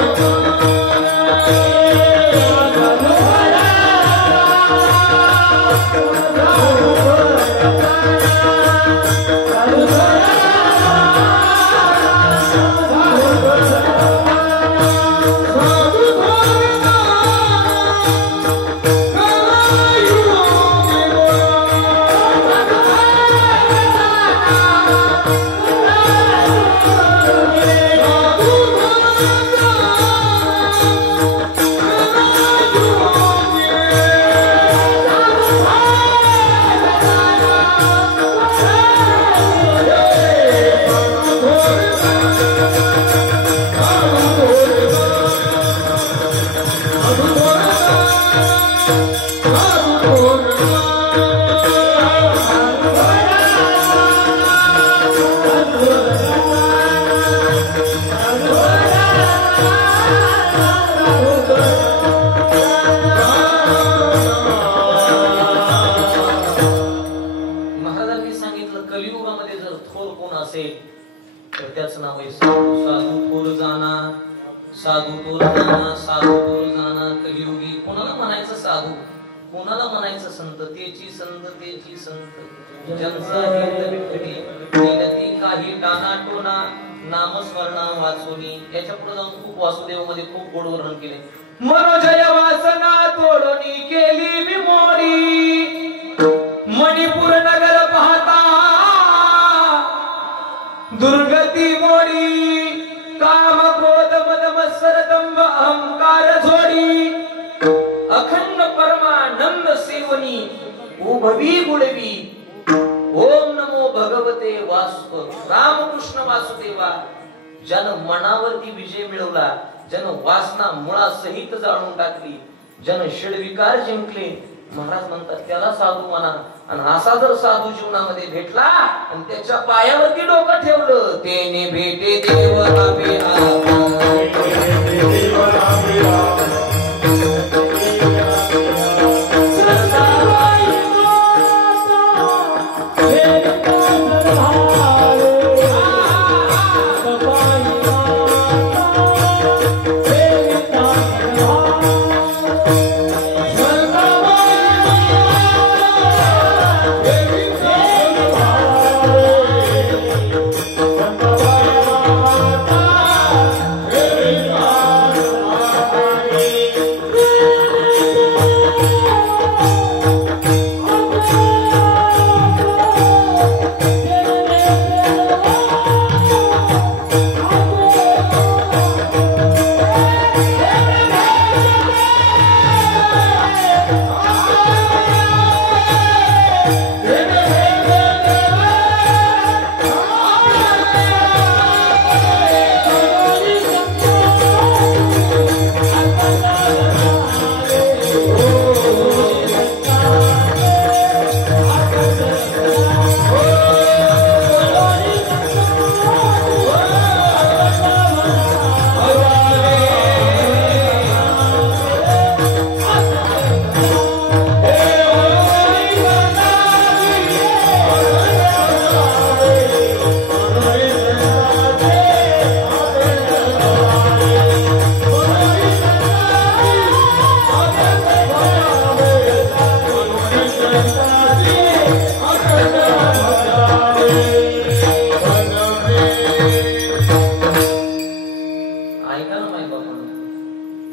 याच्या पुढे जाऊन खूप वासुदेव मध्ये खूप गोड वर्णन केले. मनोजय वासना तोडणी केली मी मोडी, मणिपूर नगर पाहता दुर्गती मोडी, काम क्रोध मद मत्सर दंभ अहंकार झोडी, अखंड परमानंद सेवनी उभवी गुडवी, ओम नमो भगवते रामकृष्ण वासुदेवा. ज्यानं मनावरती विजय मिळवला, ज्यानं वासना मुळासहित जाळून टाकली, ज्यानं षडविकार जिंकले, महाराज म्हणतात त्याला साधू म्हणा. आणि असा जर साधू जीवनामध्ये भेटला आणि त्याच्या पायावरती डोकं ठेवलं, तेने भेटे देव आपे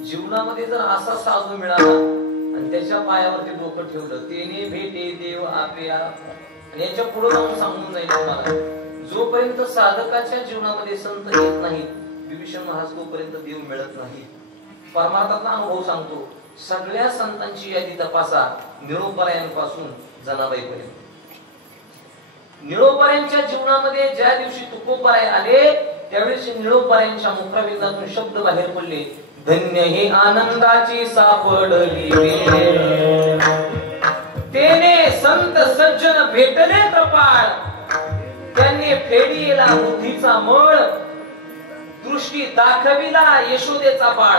जीवनामध्ये जर असा साधू मिळाला आणि त्याच्या पायावरती डोकं ठेवलं, तेने भेटे देव आपे. आणि याच्या पुढे जाऊन सांगून जाईल तुम्हाला, जोपर्यंत साधकाच्या जीवनामध्ये संत येत नाहीत, विभीषण महाराज तोपर्यंत देव मिळत नाही. परमार्थाचा अनुभव सांगतो. सगळ्या संतांची यादी तपासा, निळोपरायांपासून जनाबाईपर्यंत. निळोपरायांच्या जीवनामध्ये ज्या दिवशी तुकोपराय आले त्यावेळी निळोपरायांच्या मुखाविंदातून शब्द बाहेर पडले, धन्य ही आनंदाची सापडली वेळ, तेने संत सज्जन भेटले कपाळ, त्यांनी फेडीला बुद्धीचा मळ, दृष्टी दाखविला यशोदेचा बाळ.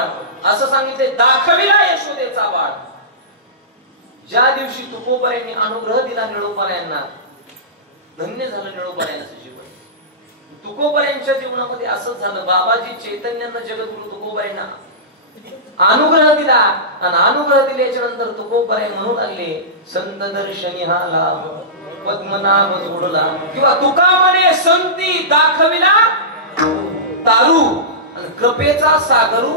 असं सांगितले, दाखविला यशोदेचा बाळ. ज्या दिवशी तुकोबारायांनी अनुग्रह दिला निळोबारायांना, धन्य झालं निळोबारायांचं जीवन. तुकोबारायांच्या जीवनामध्ये असंच झालं. बाबाजी चैतन्यांना जगद्गुरु तुकोबारायांना अनुग्रह दिला, आणि अनुग्रह दिल्याच्या नंतर तुकोबाराय म्हणू लागले, संत दर्शनी हा लाभ पद्मनाभ जोडला, किंवा तुका म्हणे संती दाखविला तारू, आणि कृपेचा सागरू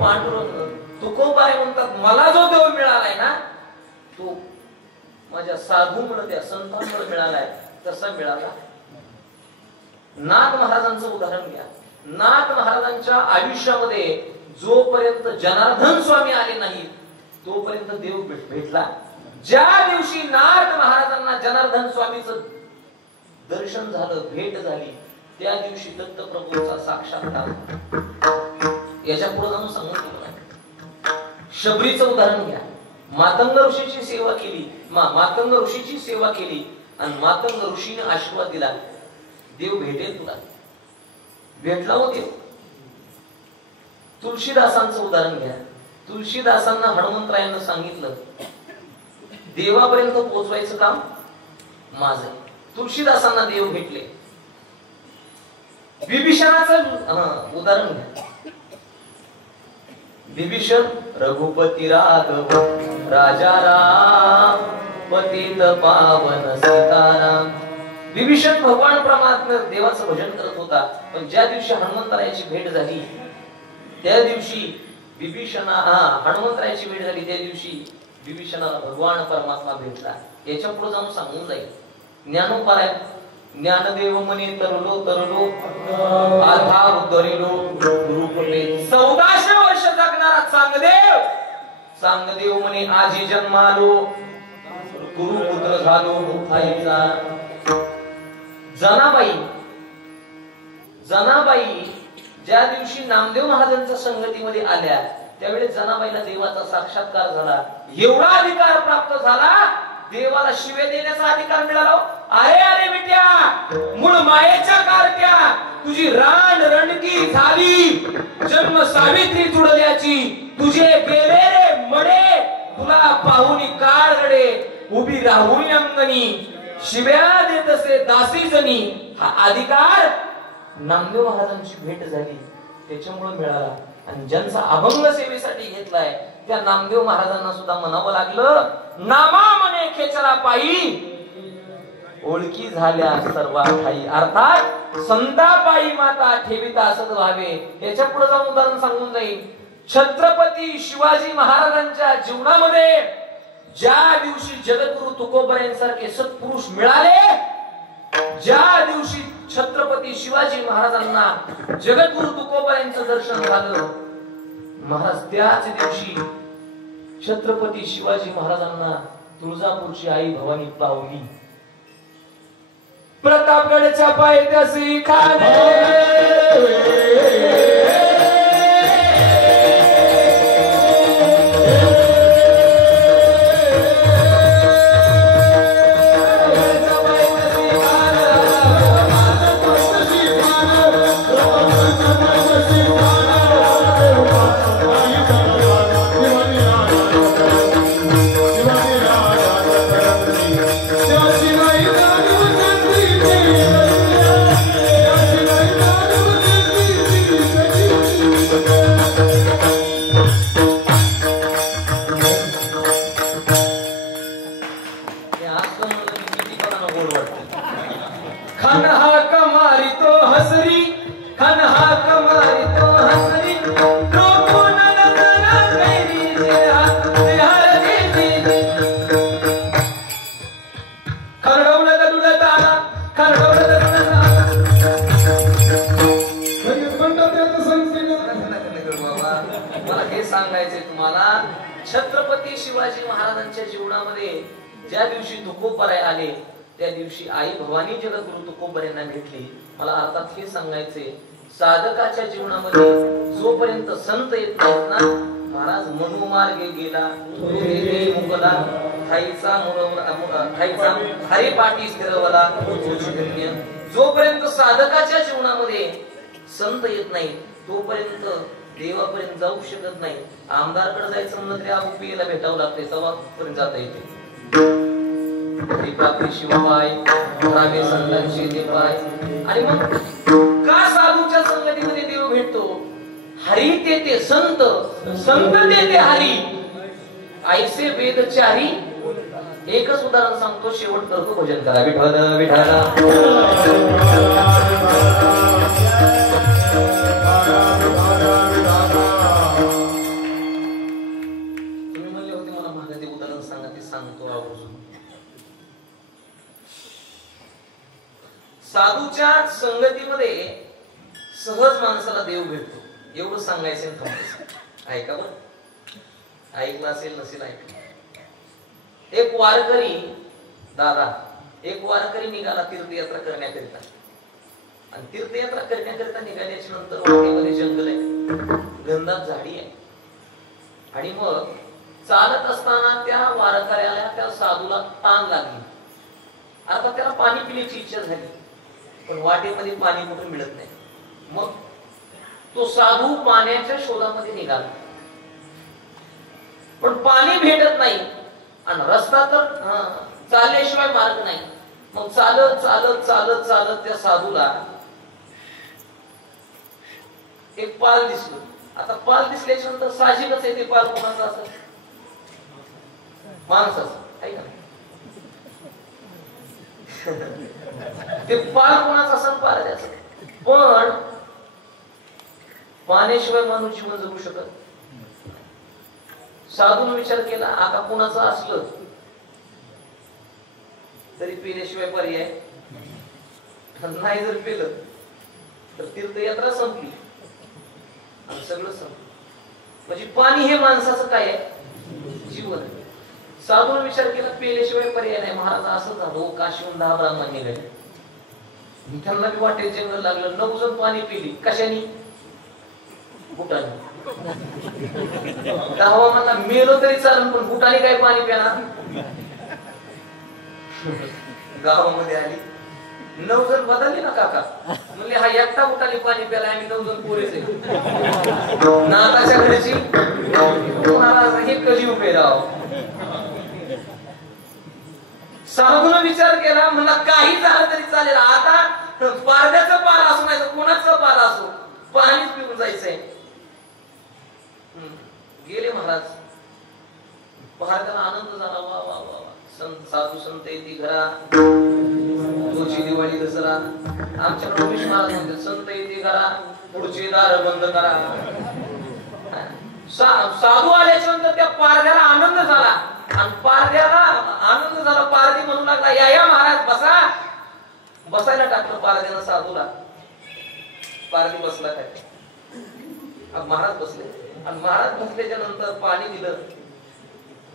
पांडुरंग. तुकोबाराय म्हणतात, मला जो देव मिळालाय ना, तो माझ्या साधूमुळे, त्या संतांमुळे मिळालाय. कसा मिळाला? नाथ महाराजांचं उदाहरण घ्या. नाथ महाराजांच्या आयुष्यामध्ये जोपर्यंत जनार्दन स्वामी आले नाहीत, तोपर्यंत देव भेटला. ज्या दिवशी नाथ महाराजांना जनार्दन स्वामीचं दर्शन झालं, भेट झाली, त्या दिवशी दत्तप्रभूंचा साक्षात्कार. याच्या पुढे जाऊन सांगून ठेवलं. शबरीचं उदाहरण घ्या. मातंग ऋषीची सेवा केली, मातंग ऋषीची सेवा केली, आणि मातंग ऋषीने आशीर्वाद दिला, देव भेटेल तुला. भेटला हो देव. तुळशीदासांचं उदाहरण घ्या. तुळशीदासांना हनुमंतरायांना सांगितलं, देवापर्यंत पोहोचवायचं काम माझं. तुळशीदासांना देव भेटले. विभीषणाचं उदाहरण घ्या. विभीषण रघुपती राघव राजा राम पतित पावन सीताराम. विभीषण भगवान परमात्मा देवाचं भजन करत होता, पण ज्या दिवशी हनुमंतरायाची भेट झाली, त्या दिवशी हनुमंतरायाची भेट झाली, त्या दिवशी विभीषणाला भगवान परमात्मा भेटला. याच्या पुढे जाऊन सांगून जाईल. ज्ञानोपारायण. ज्ञानदेव म्हणे तरलो तरलो आधाव दरिलो रूपले. 1400 वर्ष जगणारा चांगदेव. चांगदेव म्हणे आजी जन्मालो गुरुपुत्र झालो आईचा. जनाबाई ज्या दिवशी नामदेव महाराजांच्या संगतीमध्ये आल्या, त्यावेळी जनाबाईला देवाचा साक्षात्कार झाला. एवढा अधिकार प्राप्त झाला, देवाला शिवे देण्याचा अधिकार मिळाला. अरे अरे बिट्या, मूळ मायेच्या कारक्या, तुझी रान रणकी झाली, जन्म सावित्री जुडल्याची, तुझे गेले रे मडे, तुला पाहुनी काळ रडे, उभी राहुनी अंगणी, शिव्या देत असे दासी जनी. हा अधिकार नामदेव महाराजांची भेट झाली त्याच्यामुळे मिळाला. आणि ज्यांचा अभंग सेवेसाठी घेतलाय, त्या नामदेव महाराजांना सुद्धा म्हणावं लागलं, नामा म्हणे खेचरा पायी ओळखी झाल्या सर्वा ठाई. अर्थात संता पायी माता ठेविता असत व्हावे. याच्या पुढे जाऊन उदाहरण सांगून जाईल. छत्रपती शिवाजी महाराजांच्या जीवनामध्ये ज्या दिवशी जगद्गुरु तुकोबारायांसारखे सत्पुरुष मिळाले, ज्या दिवशी छत्रपती शिवाजी महाराजांना जगद्गुरु तुकोबारायांचं दर्शन झालं, महाराज त्याच दिवशी छत्रपती शिवाजी महाराजांना तुळजापूरची आई भवानी पावली. प्रतापगडच्या पायथ्यासी खाणे छत्रपती शिवाजी महाराजांच्या जीवनामध्ये ज्या दिवशी तुकोबाराय आले, त्या दिवशी आई भवानी जगद्गुरु तुकोबारायांना भेटली. मला अर्थात हे सांगायचे, साधकाच्या जीवनामध्ये जोपर्यंत संत येत नाहीत ना, महाराज मनोमार्गे गेला मुकला खायचा हरिपाठी स्थिरवला. जोपर्यंत साधकाच्या जीवनामध्ये संत येत नाही तोपर्यंत देवापर्यंत जाऊ शकत नाही. आमदारकडे जायचं म्हणलं तरी आरोपीला भेटावं लागतंय, तेव्हापर्यंत जाता येते. शिवपाय संतांची ते पाय. आणि मग का साधूच्या संगतीमध्ये देव भेटतो? हरी ते संत, संत ते हरी, ऐसे वेदचारी. एकच उदाहरण सांगतो, शेवट करतो. भजन करा विठ्ठल विठ्ठला. तुम्ही म्हणले होते मला मागे ते उदाहरण सांगा, ते सांगतो आवर्जून. साधूच्या संगतीमध्ये सहज माणसाला देव भेटतो, एवढं सांगायचं थांबायचं. ऐका बरं, ऐकलं असेल नसेल ऐकलं. एक वारकरी दादा, एक वारकरी निघाला तीर्थयात्रा करण्याकरिता. आणि तीर्थयात्रा करण्याकरिता निघाल्याच्या नंतर वाटेमध्ये जंगल आहे, घनदाट झाडी आहे. आणि मग चालत असताना त्या वारकऱ्याला, त्या साधूला ताण लागली. आता त्याला पाणी पिण्याची इच्छा झाली, पण वाटेमध्ये पाणी कुठे मिळत नाही. मग तो साधू पाण्याच्या शोधामध्ये निघाला, पण पाणी भेटत नाही. आणि रस्ता तर चालल्याशिवाय मार्ग नाही. मग चालत चालत चालत चालत त्या साधूला एक पाल दिसलं. आता पाल दिसल्याच्या नंतर साहजिकच आहे, ते पाल कोणाचं असं? माणसाचं आहे का? ते पाल कोणाचं असं? पारद्याचं. पण पाण्याशिवाय माणूस जीवन जगू शकत. साधून विचार केला, आता कोणाचं असलं तरी पिण्याशिवाय पर्याय नाही. जर पिलं तर तीर्थयात्रा संपली आणि सगळं संपलं. म्हणजे पाणी हे माणसाचं काय आहे? जीवन. साधून विचार केला, पिल्याशिवाय पर्याय नाही. महाराज असं झालं, काशीहून 10 ब्राह्मण निघाले. त्यांना बी वाटेल जंगल लागलं. 9 जण पाणी पिली. कशाने? बुटाने. 10वा म्हणला मेलो तरी चालेल, पण बुटाने काय पाणी पिणार? गावामध्ये आली, 9 जण बदलले ना काका. म्हणले हा एकटा बुटाने पाणी प्याला, आम्ही 9 जण पोरेच आहे. नाताच्या घरची हे कलियुग आहे राव. साधून विचार केला, म्हणला काही झालं तरी चालेल, आता पारद्याचं पार असो नाही तर कोणाचं पार असो, पाणीच पिऊन जायचंय. गेले महाराज. महाराजांना आनंद झाला. वा वा वा, संत साधू संत येते घरा. तुझी दिवाळी दसरा आमच्याकडे रमेश महाराज म्हणतात, संत येते घरा, पुढचे दार बंद करा. साधू आल्याच्या नंतर त्या पारद्याला आनंद झाला. आणि पारद्याला आनंद झाला. पारदी म्हणू लागला, या महाराज बसा. बसायला टाकलं पारद्यानं साधूला. पारदी बसला काय? महाराज बसले. आणि महाराज बसल्याच्या नंतर पाणी दिलं.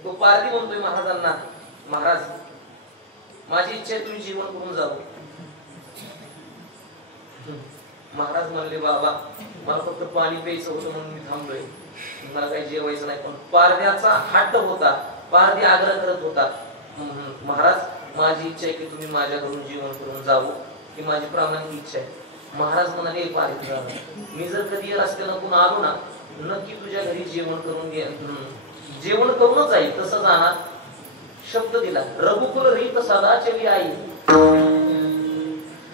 तो पारदी म्हणतोय महाराजांना, महाराज माझी इच्छा आहे तुम्ही जीवन करून जावं. महाराज म्हणले, बाबा मला फक्त पाणी प्यायचं होतं म्हणून मी थांबलोय, मला काही जेवायचं नाही. पण पारद्याचा हट्ट होता, पारदी आग्रह करत होता. महाराज माझी इच्छा आहे की तुम्ही माझ्याकडून जीवन करून जावं, ही माझी प्रामाणिक इच्छा आहे. महाराज म्हणाले, पारदी मी जर कधी या रस्त्याला कोण आलो ना, नक्की तुझ्या घरी जेवण करून घे, जेवण करूनच जाईल. तसं जाणार. शब्द दिला. रघुकुल रीत सदा चली आई,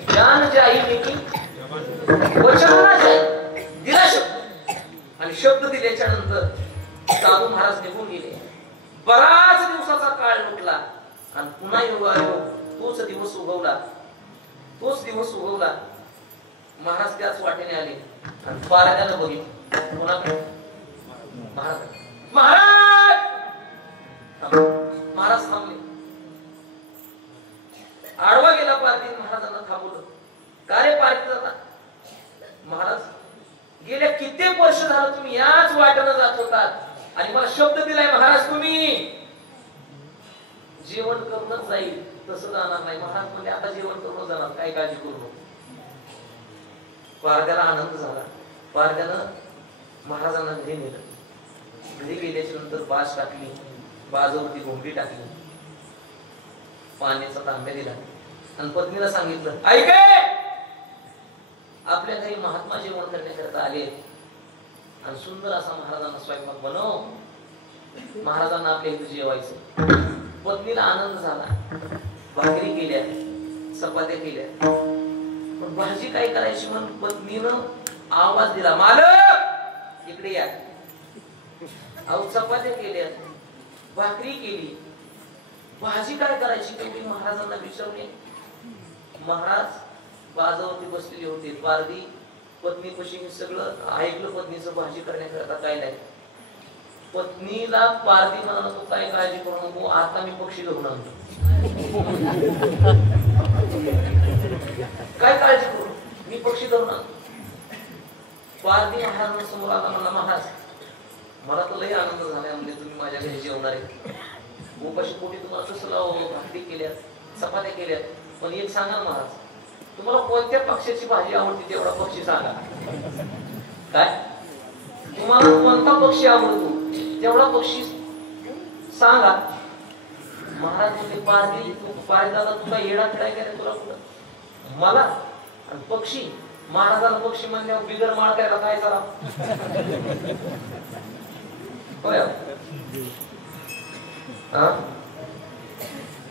ज्ञान जाई लेकी वचन ना जाई. दिला शब्द. आणि शब्द दिल्याच्या नंतर साधू महाराज निघून गेले. बराच दिवसाचा काळ लुटला आणि पुन्हा योगायोग तोच दिवस उगवला. तोच दिवस उगवला. महाराज त्याच वाटेने आले आणि पारद्याला बघितलं. महाराज महाराज महाराज थांबले. आडवा गेला पारधी. महाराजांना थांबवलं. का रे पारधी दादा? महाराज गेल्या कित्येक वर्ष झालं तुम्ही याच वाटेनं जात होतात आणि मला शब्द दिलाय महाराज तुम्ही जेवण करूनच जाईल, तसं जाणार नाही. महाराज म्हणले, आता जेवण करूनच जाणार, काय काळजी करू नको. पारद्याला आनंद झाला. पारद्यानं महाराजांना घरी नेलं. घरी गेल्याच्या नंतर बाज टाकली, बाजावरती घोंगडी टाकली, पाण्याचा तांब्या दिला आणि पत्नीला सांगितलं, ऐक आपल्या घरी महात्मा जेवण करण्याकरता आले आणि सुंदर असा महाराजांना स्वयंपाक बनव, महाराजांना आपल्या इथे जेवायचं. पत्नीला आनंद झाला. भाकरी केल्या, चपात्या केल्या, पण भाजी काय करायची म्हणून पत्नीनं आवाज दिला, मालक इकडे या. अहो चपात्या केल्या, भाकरी केली, भाजी काय करायची ते महाराजांना विचारले. महाराज बाजावरती बसलेले होते. पारधी पत्नीपाशी हे सगळं ऐकलं. पत्नीचं भाजी करण्याकरता काय नाही. पत्नीला पारधी म्हणाला, तू काय काळजी करू नको, आता मी पक्षी धरून आणतो. काय काळजी करू, मी पक्षी धरून आणतो. पारधी महाराजांसमोर आला, म्हणला महाराज मला तर लय आनंद झाला म्हणजे तुम्ही माझ्या घरी जेवणार आहे. उपाशी पोटी तुम्हाला कसं लावं, भाकरी केल्यात, चपात्या केल्यात, पण एक सांगा महाराज, तुम्हाला कोणत्या पक्षाची भाजी आवडते तेवढा पक्षी सांगा. काय तुम्हाला कोणता पक्षी आवडतो तेवढा पक्षी सांगा. महाराज म्हणजे पारधी पारदाला तुला येडा खेळाय काय तुला कुठं मला आणि पक्षी. महाराजाला पक्षी म्हणल्यावर बिगर माळ करायला काय करा.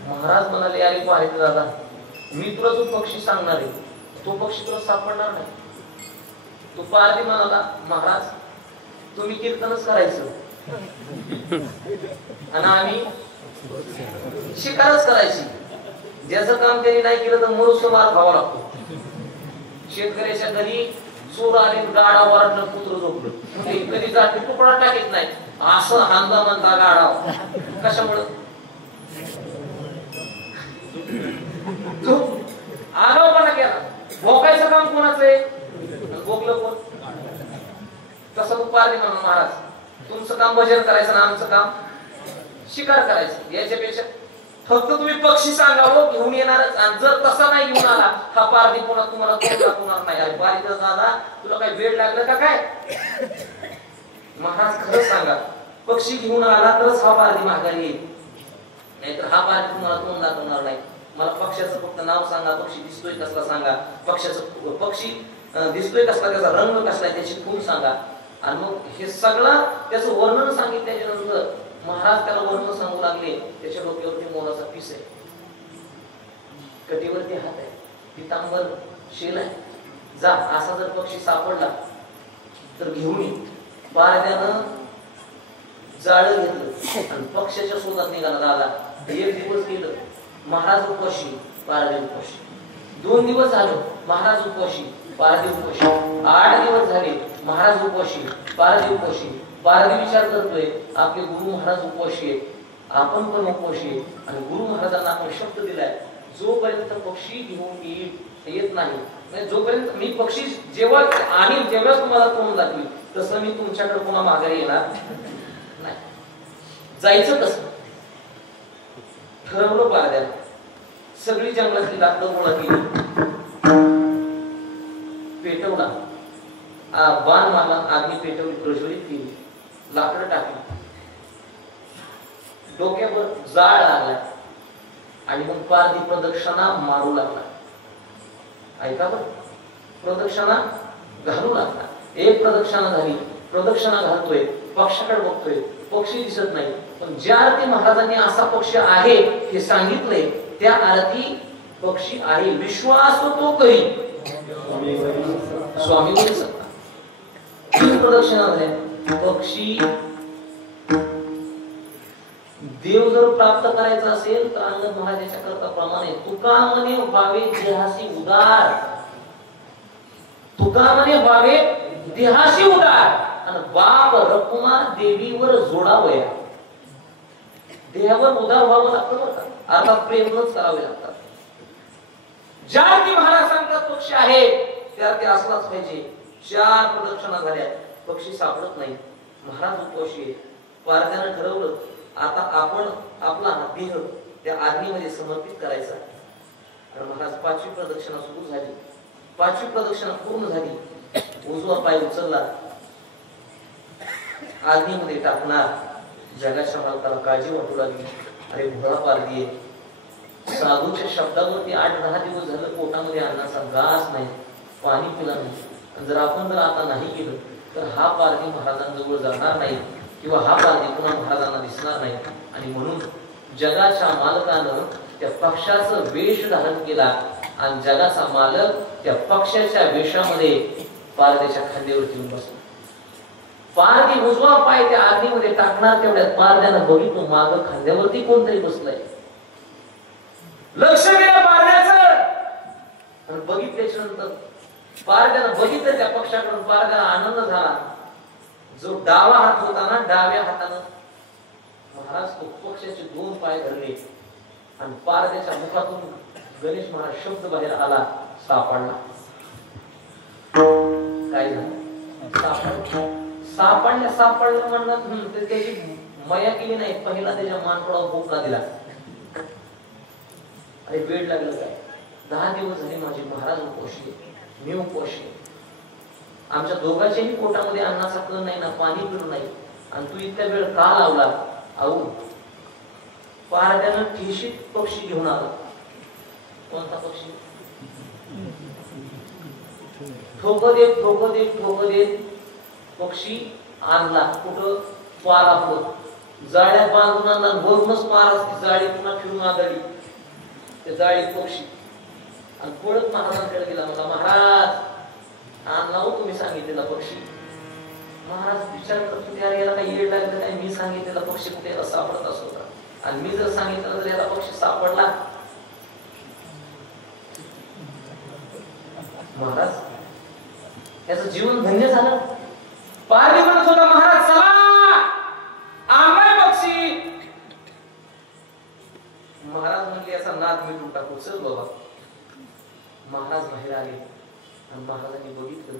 महाराज म्हणाले, अरे पाहिजे दादा, मी तुला जो पक्षी सांगणार आहे तो पक्षी तुला सापडणार नाही. तो पारधी म्हणाला, महाराज तुम्ही कीर्तनच करायचं आणि आम्ही शिकारच करायची. ज्याचं काम त्यांनी नाही केलं तर मनुष्य मार खावा लागतो. शेतकऱ्याच्या घरी चोर आले, गाडा वरडलं, कुत्र झोपलं, कधी जाते तुकडा टाकीत नाही, असं हांदा म्हणता गाडा. कशामुळं आगाऊपणा केला. भोकायचं काम कोणाचं आहे, भोकलं कोण. तसं पारधी म्हणून महाराज तुमचं काम भजन करायचं ना आमचं काम शिकार करायचं. याच्यापेक्षा फक्त तुम्ही पक्षी सांगावं घेऊन येणारच. आणि जर तसा नाही घेऊन आला हा पारधी पुन्हा तुम्हाला कोण दाखवणार नाही. पारधी दादा तुला काय वेळ लागलं का काय. महाराज खरंच सांगा, पक्षी घेऊन आला तरच हा पारधी माघारी येईल, नाहीतर हा पारधी तुम्हाला तोंड दाखवणार नाही. मला पक्षाचं फक्त नाव सांगा, पक्षी दिसतोय कसला सांगा, पक्षाचं पक्षी दिसतोय कसला, त्याचा रंग कसला, त्याची खून सांगा. आणि मग हे सगळं त्याचं वर्णन सांगितल्याच्या नंतर महाराज त्याला वर्णन सांगू लागले. त्याच्या डोक्यावरती मोराचा पीस आहे, कटीवरती हात आहे, पितांबर शेल आहे. जा असा जर पक्षी सापडला तर घेऊन ये. पारद्यानं जाळं घेतलं आणि पक्षाच्या शोधात निघाला. दादा एक दिवस गेलं, महाराज उपाशी, पारधी उपाशी. 2 दिवस झालं, महाराज उपाशी, पारधी उपाशी. 8 दिवस झाले, महाराज उपाशी, पारधी उपाशी. पारधी विचार करतोय, आपले गुरु महाराज उपाशी आहेत, आपण पण उपाशी आहे. आणि गुरु महाराजांना आपण शब्द दिलाय, जोपर्यंत पक्षी घेऊन येत नाही, जोपर्यंत मी पक्षी जेव्हा आणि जेव्हा तुम्हाला तोंड दाखवी तसं मी तुमच्याकडे पुन्हा माघारी येणार नाही. जायचं कसं ठरवलं पारद्याला. सगळी जंगलातली लाकडं गोळा केली, पेटवला, बाण मारला, आग्नी पेटवली, प्रज्वलित केली, लाकडं टाकली, डोक्यावर जाळ लागला आणि मग पारधी प्रदक्षिणा मारू लागला. ऐका बरं, प्रदक्षिणा घालू लागला. एक प्रदक्षिणा झाली, प्रदक्षिणा घालतोय, पक्षाकडे बघतोय, पक्षी दिसत नाही. पण ज्या अर्थी महाराजांनी असा पक्षी आहे हे सांगितलंय त्या अर्थी पक्षी आहे. विश्वास तो करी स्वामी बोलू शकता. प्रदक्षिणा झाल्या, पक्षी देव जर प्राप्त करायचा असेल तर अंगद महाराजांच्या करता प्रमाणे तुका म्हणे व्हावे देहासी उदार, तुका म्हणे व्हावे देहासी उदार आणि बाप रकुमा देवीवर जोडावया. देहावर उदार व्हावं लागतं बरं का, अर्थात प्रेमच करावे लागतात. ज्या की महाराज सांगतात पक्षी आहे त्या ते असलाच पाहिजे. 4 प्रदक्षिणा झाल्या, पक्षी सापडत नाही. महाराज उपाशी आहे. पारध्यानं ठरवलं आता आपण आपला देह त्या अग्नीमध्ये समर्पित करायचा. आणि महाराज 5वी प्रदक्षिणा सुरू झाली. पाचवी प्रदक्षिणा पूर्ण झाली, उजवा पाय उचलला, अग्नीमध्ये टाकणार. जगाच्या मालकाला काळजी वाटू लागली, अरे भोळा पारधी, साधूच्या शब्दावरती 8-10 दिवस झालं पोटामध्ये अन्नाचा घास नाही, पाणी पिला नाही. जर आपण जर आता नाही केलं तर हा पारधी महाराजांजवळ जाणार नाही किंवा हा पारधी पुन्हा महाराजांना दिसणार नाही. आणि म्हणून जगाच्या मालकानं त्या पक्षाचं वेश धारण केला आणि जगाचा मालक त्या पक्षाच्या वेशामध्ये पारध्याच्या खांद्यावरती येऊन बसला. पारधी उजवा पाय त्या आगीमध्ये टाकणार, तेवढ्यात पारध्यानं बघितलं माग खांद्यावरती कोणतरी बसलंय. लक्ष गेलं पारध्याचं आणि बघितल्याच्या नंतर पारध्यानं बघितलं त्या पक्षाकडून. पारध्याला आनंद झाला. जो डावा हात होता ना, डाव्या हातानं महाराज तो पक्षाचे 2 पाय धरले आणि पारध्याच्या मुखातून गणेश महाराज शब्द बाहेर आला, सापडला. काय झालं? सापडलं म्हणणार त्याची मया केली नाही, पहिला त्याच्या मानपडावर भोपळा दिला. अरे वेळ लागलं काय? 10 दिवस झाले माझे महाराज उपोषी, मी उपोषी. आमच्या दोघांच्याही पोटामध्ये अन्नाचा कण नाही ना, पाणी पिणं नाही, आणि तू इतक्या वेळ का लावला? आऊ पारध्यानं ठेशीत पक्षी घेऊन आला. कोणता पक्षी? ठोक देत पक्षी आणला. कुठं? पारावर जाळ्या बांधून आणला. वरूनच पार जाळी पुन्हा फिरून आदळली ते जाळी पक्षी आणि पळत महाराजांकडे गेला. मला महाराज आणला हो तुम्ही सांगितलेला पक्षी. महाराज विचार करतो यार, याला काही येड लागलं काय? मी सांगितलेला पक्षी कुठे याला सापडत असतो का? आणि मी जर सांगितलं तर याला पक्षी सापडला. महाराज याचं जीवन धन्य झालं. पारधी म्हणत होता, महाराज चला आंबाय पक्षी. महाराज म्हणले याचा नाद मिटून टाकू, चल बाबा. महाराज बाहेर आले आणि महाराजांनी बघितलं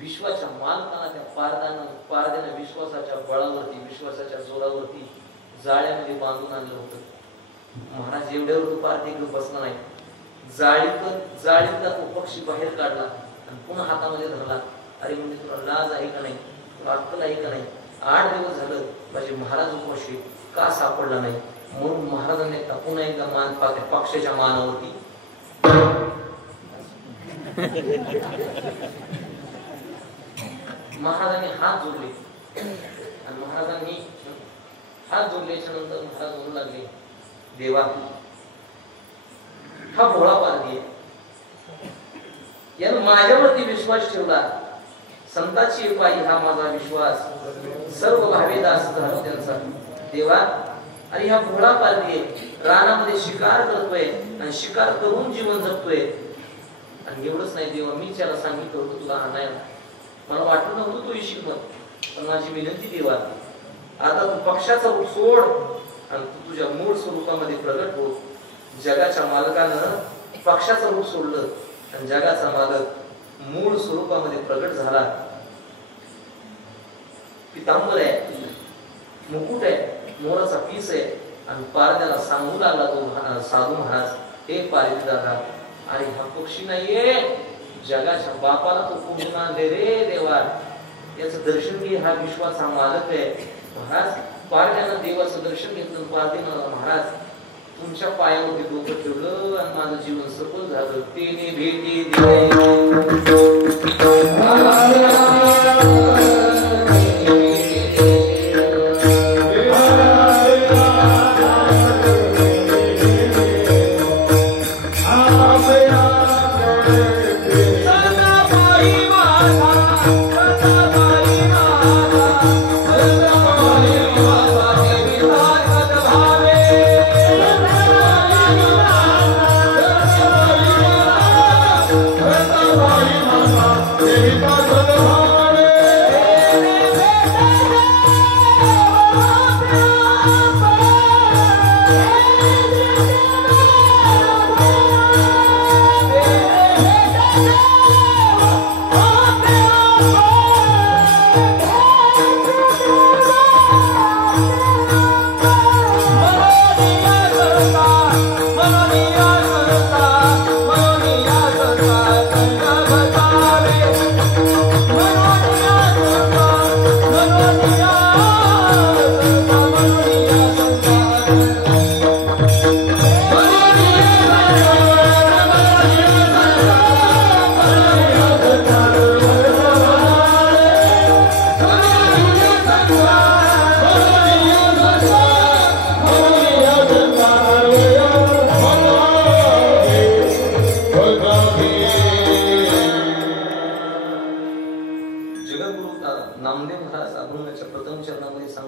विश्वाच्या मालकाला त्या पारध्यानं विश्वासाच्या बळावरती, विश्वासाच्या जोरावरती जाळ्यामध्ये बांधून आणलं होतं. महाराज एवढ्यावर तो पारधी बसला नाही. जाळीतला तो पक्षी बाहेर काढला आणि पुन्हा हातामध्ये धरला. अरे म्हणजे तुला लाज आहे का नाही? तुला अक्कल आहे का नाही? 8 दिवस झालं माझे महाराज उपोषी, का सापडला नाही? म्हणून महाराजांनी पुन्हा एकदा मान पाहते पक्षाच्या मानावरती. महाराजांनी हात जोडले आणि महाराजांनी हात जोडल्याच्या नंतर महाराज म्हणू लागले, देवा हा भोळा पारधी आहे, यानं माझ्यावरती विश्वास ठेवला. संताची पायी हा माझा विश्वास, सर्व भावे दास झालो त्यांचा. देवा अरे हा भोळा पारधी आहे, रानामध्ये शिकार करतोय आणि शिकार करून जीवन जगतोय. आणि एवढंच नाही देवा, मी त्याला सांगितलं होतं तुला आणायला, मला वाटलं नव्हतं तू येशील मग. पण माझी विनंती देवा, आता तू पक्षाचा रूप सोड आणि तू तुझ्या मूळ स्वरूपामध्ये प्रगट हो. जगाच्या मालकानं पक्षाचं रूप सोडलं आणि जगाचा मालक मूळ स्वरूपामध्ये प्रगट झाला. पितांबर आहे, मुकुट आहे, मोराचा पीस आहे आणि पारध्याला सांगू लागला तो साधू महाराज, हे पारधी दादा, अरे हा पक्षी नाहीये, जगाच्या बापाला तो पूर्ण दे रे देवा, याचं दर्शन घे, हा विश्वाचा मालक आहे. महाराज पारध्यानं देवाचं दर्शन घेतलं. पारधी म्हणाला, महाराज तुमच्या पायामध्ये डोकं ठेवलं आणि माझं जीवन सफल झालं. तेने भेटी Bye.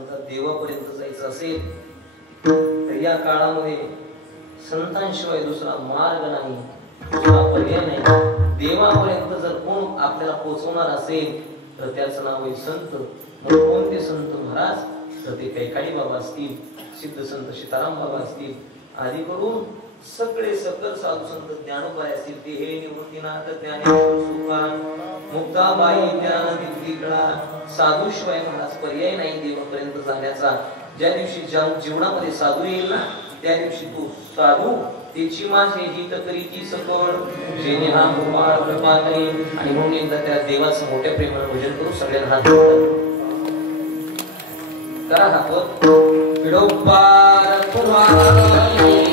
समजा देवापर्यंत जायचं असेल तर या काळामध्ये संतांशिवाय दुसरा मार्ग नाही, दुसरा पर्याय नाही. देवापर्यंत जर कोण आपल्याला पोहोचवणार असेल तर त्याचं नाव आहे संत. मग कोणते संत महाराज? तर ते कैकाडी बाबा असतील, सिद्ध संत सीताराम बाबा असतील, आदी करून सगळे सकल साधू संत ज्ञानोबाई असतील, ते हे निवृत्तीनाथ ज्ञानेश्वर सुखान मुक्ताबाई ज्ञानदीपिका. साधूशिवाय महाराज पर्याय नाही देवापर्यंत जाण्याचा. ज्या दिवशी जीवनामध्ये साधू येईल ना त्या दिवशी तू साधू त्याची माझे हित करीची सकळ जेणे हा गोपाळ कृपा करी. आणि म्हणून एकदा त्या देवाचं मोठ्या प्रेमाने भजन करू. सगळ्यांना हात करा, हात विडोपार कुमारी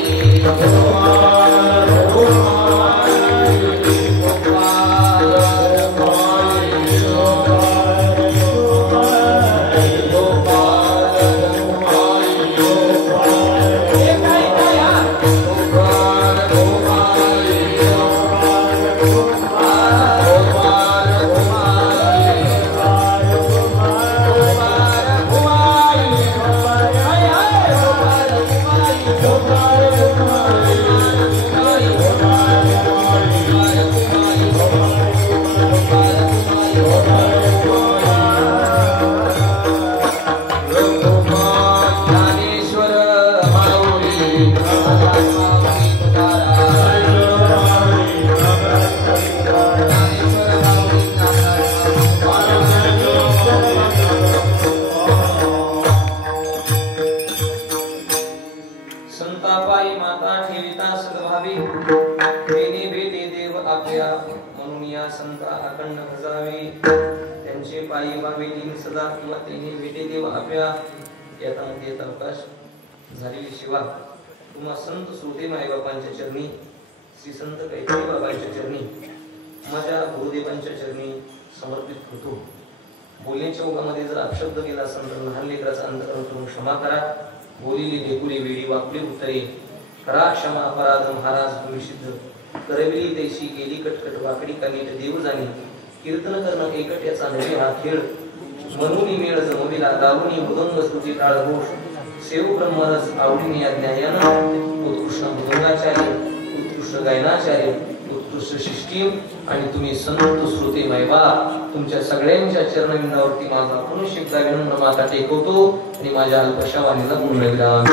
झालेली शिवा तुम्हा संत श्रोते मायबापांच्या चरणी, श्री संत कैकाडी बाबांच्या चरणी, माझ्या गुरुदेवांच्या चरणी समर्पित करतो. बोलण्याच्या ओघामध्ये जर अपशब्द केला असेल तर लहान लेकराचा अंतकरण करून क्षमा करा. बोलिली ढेकुली वेडी वापली उत्तरे करा क्षमा अपराध महाराज तुम्ही सिद्ध. करविली देशी गेली कटकट वाकडी कनीट देव जाणी. कीर्तन करणं एकट याचा नव्हे हा खेळ. मनूनी मेळ जमविला दारुणी मृदंग स्तुती टाळ घोष. सेव ब्रह्मरस आवडीने या ज्ञायानं उत्कृष्ट मृदंगाचार्य, उत्कृष्ट गायनाचार्य, उत्कृष्ट शिष्टी आणि तुम्ही संत श्रोते मायबा तुमच्या सगळ्यांच्या चरणविंदावरती माझा पुनः एकदा विनम्र माथा टेकवतो आणि माझ्या अल्पशा वाणीला गुणविराम.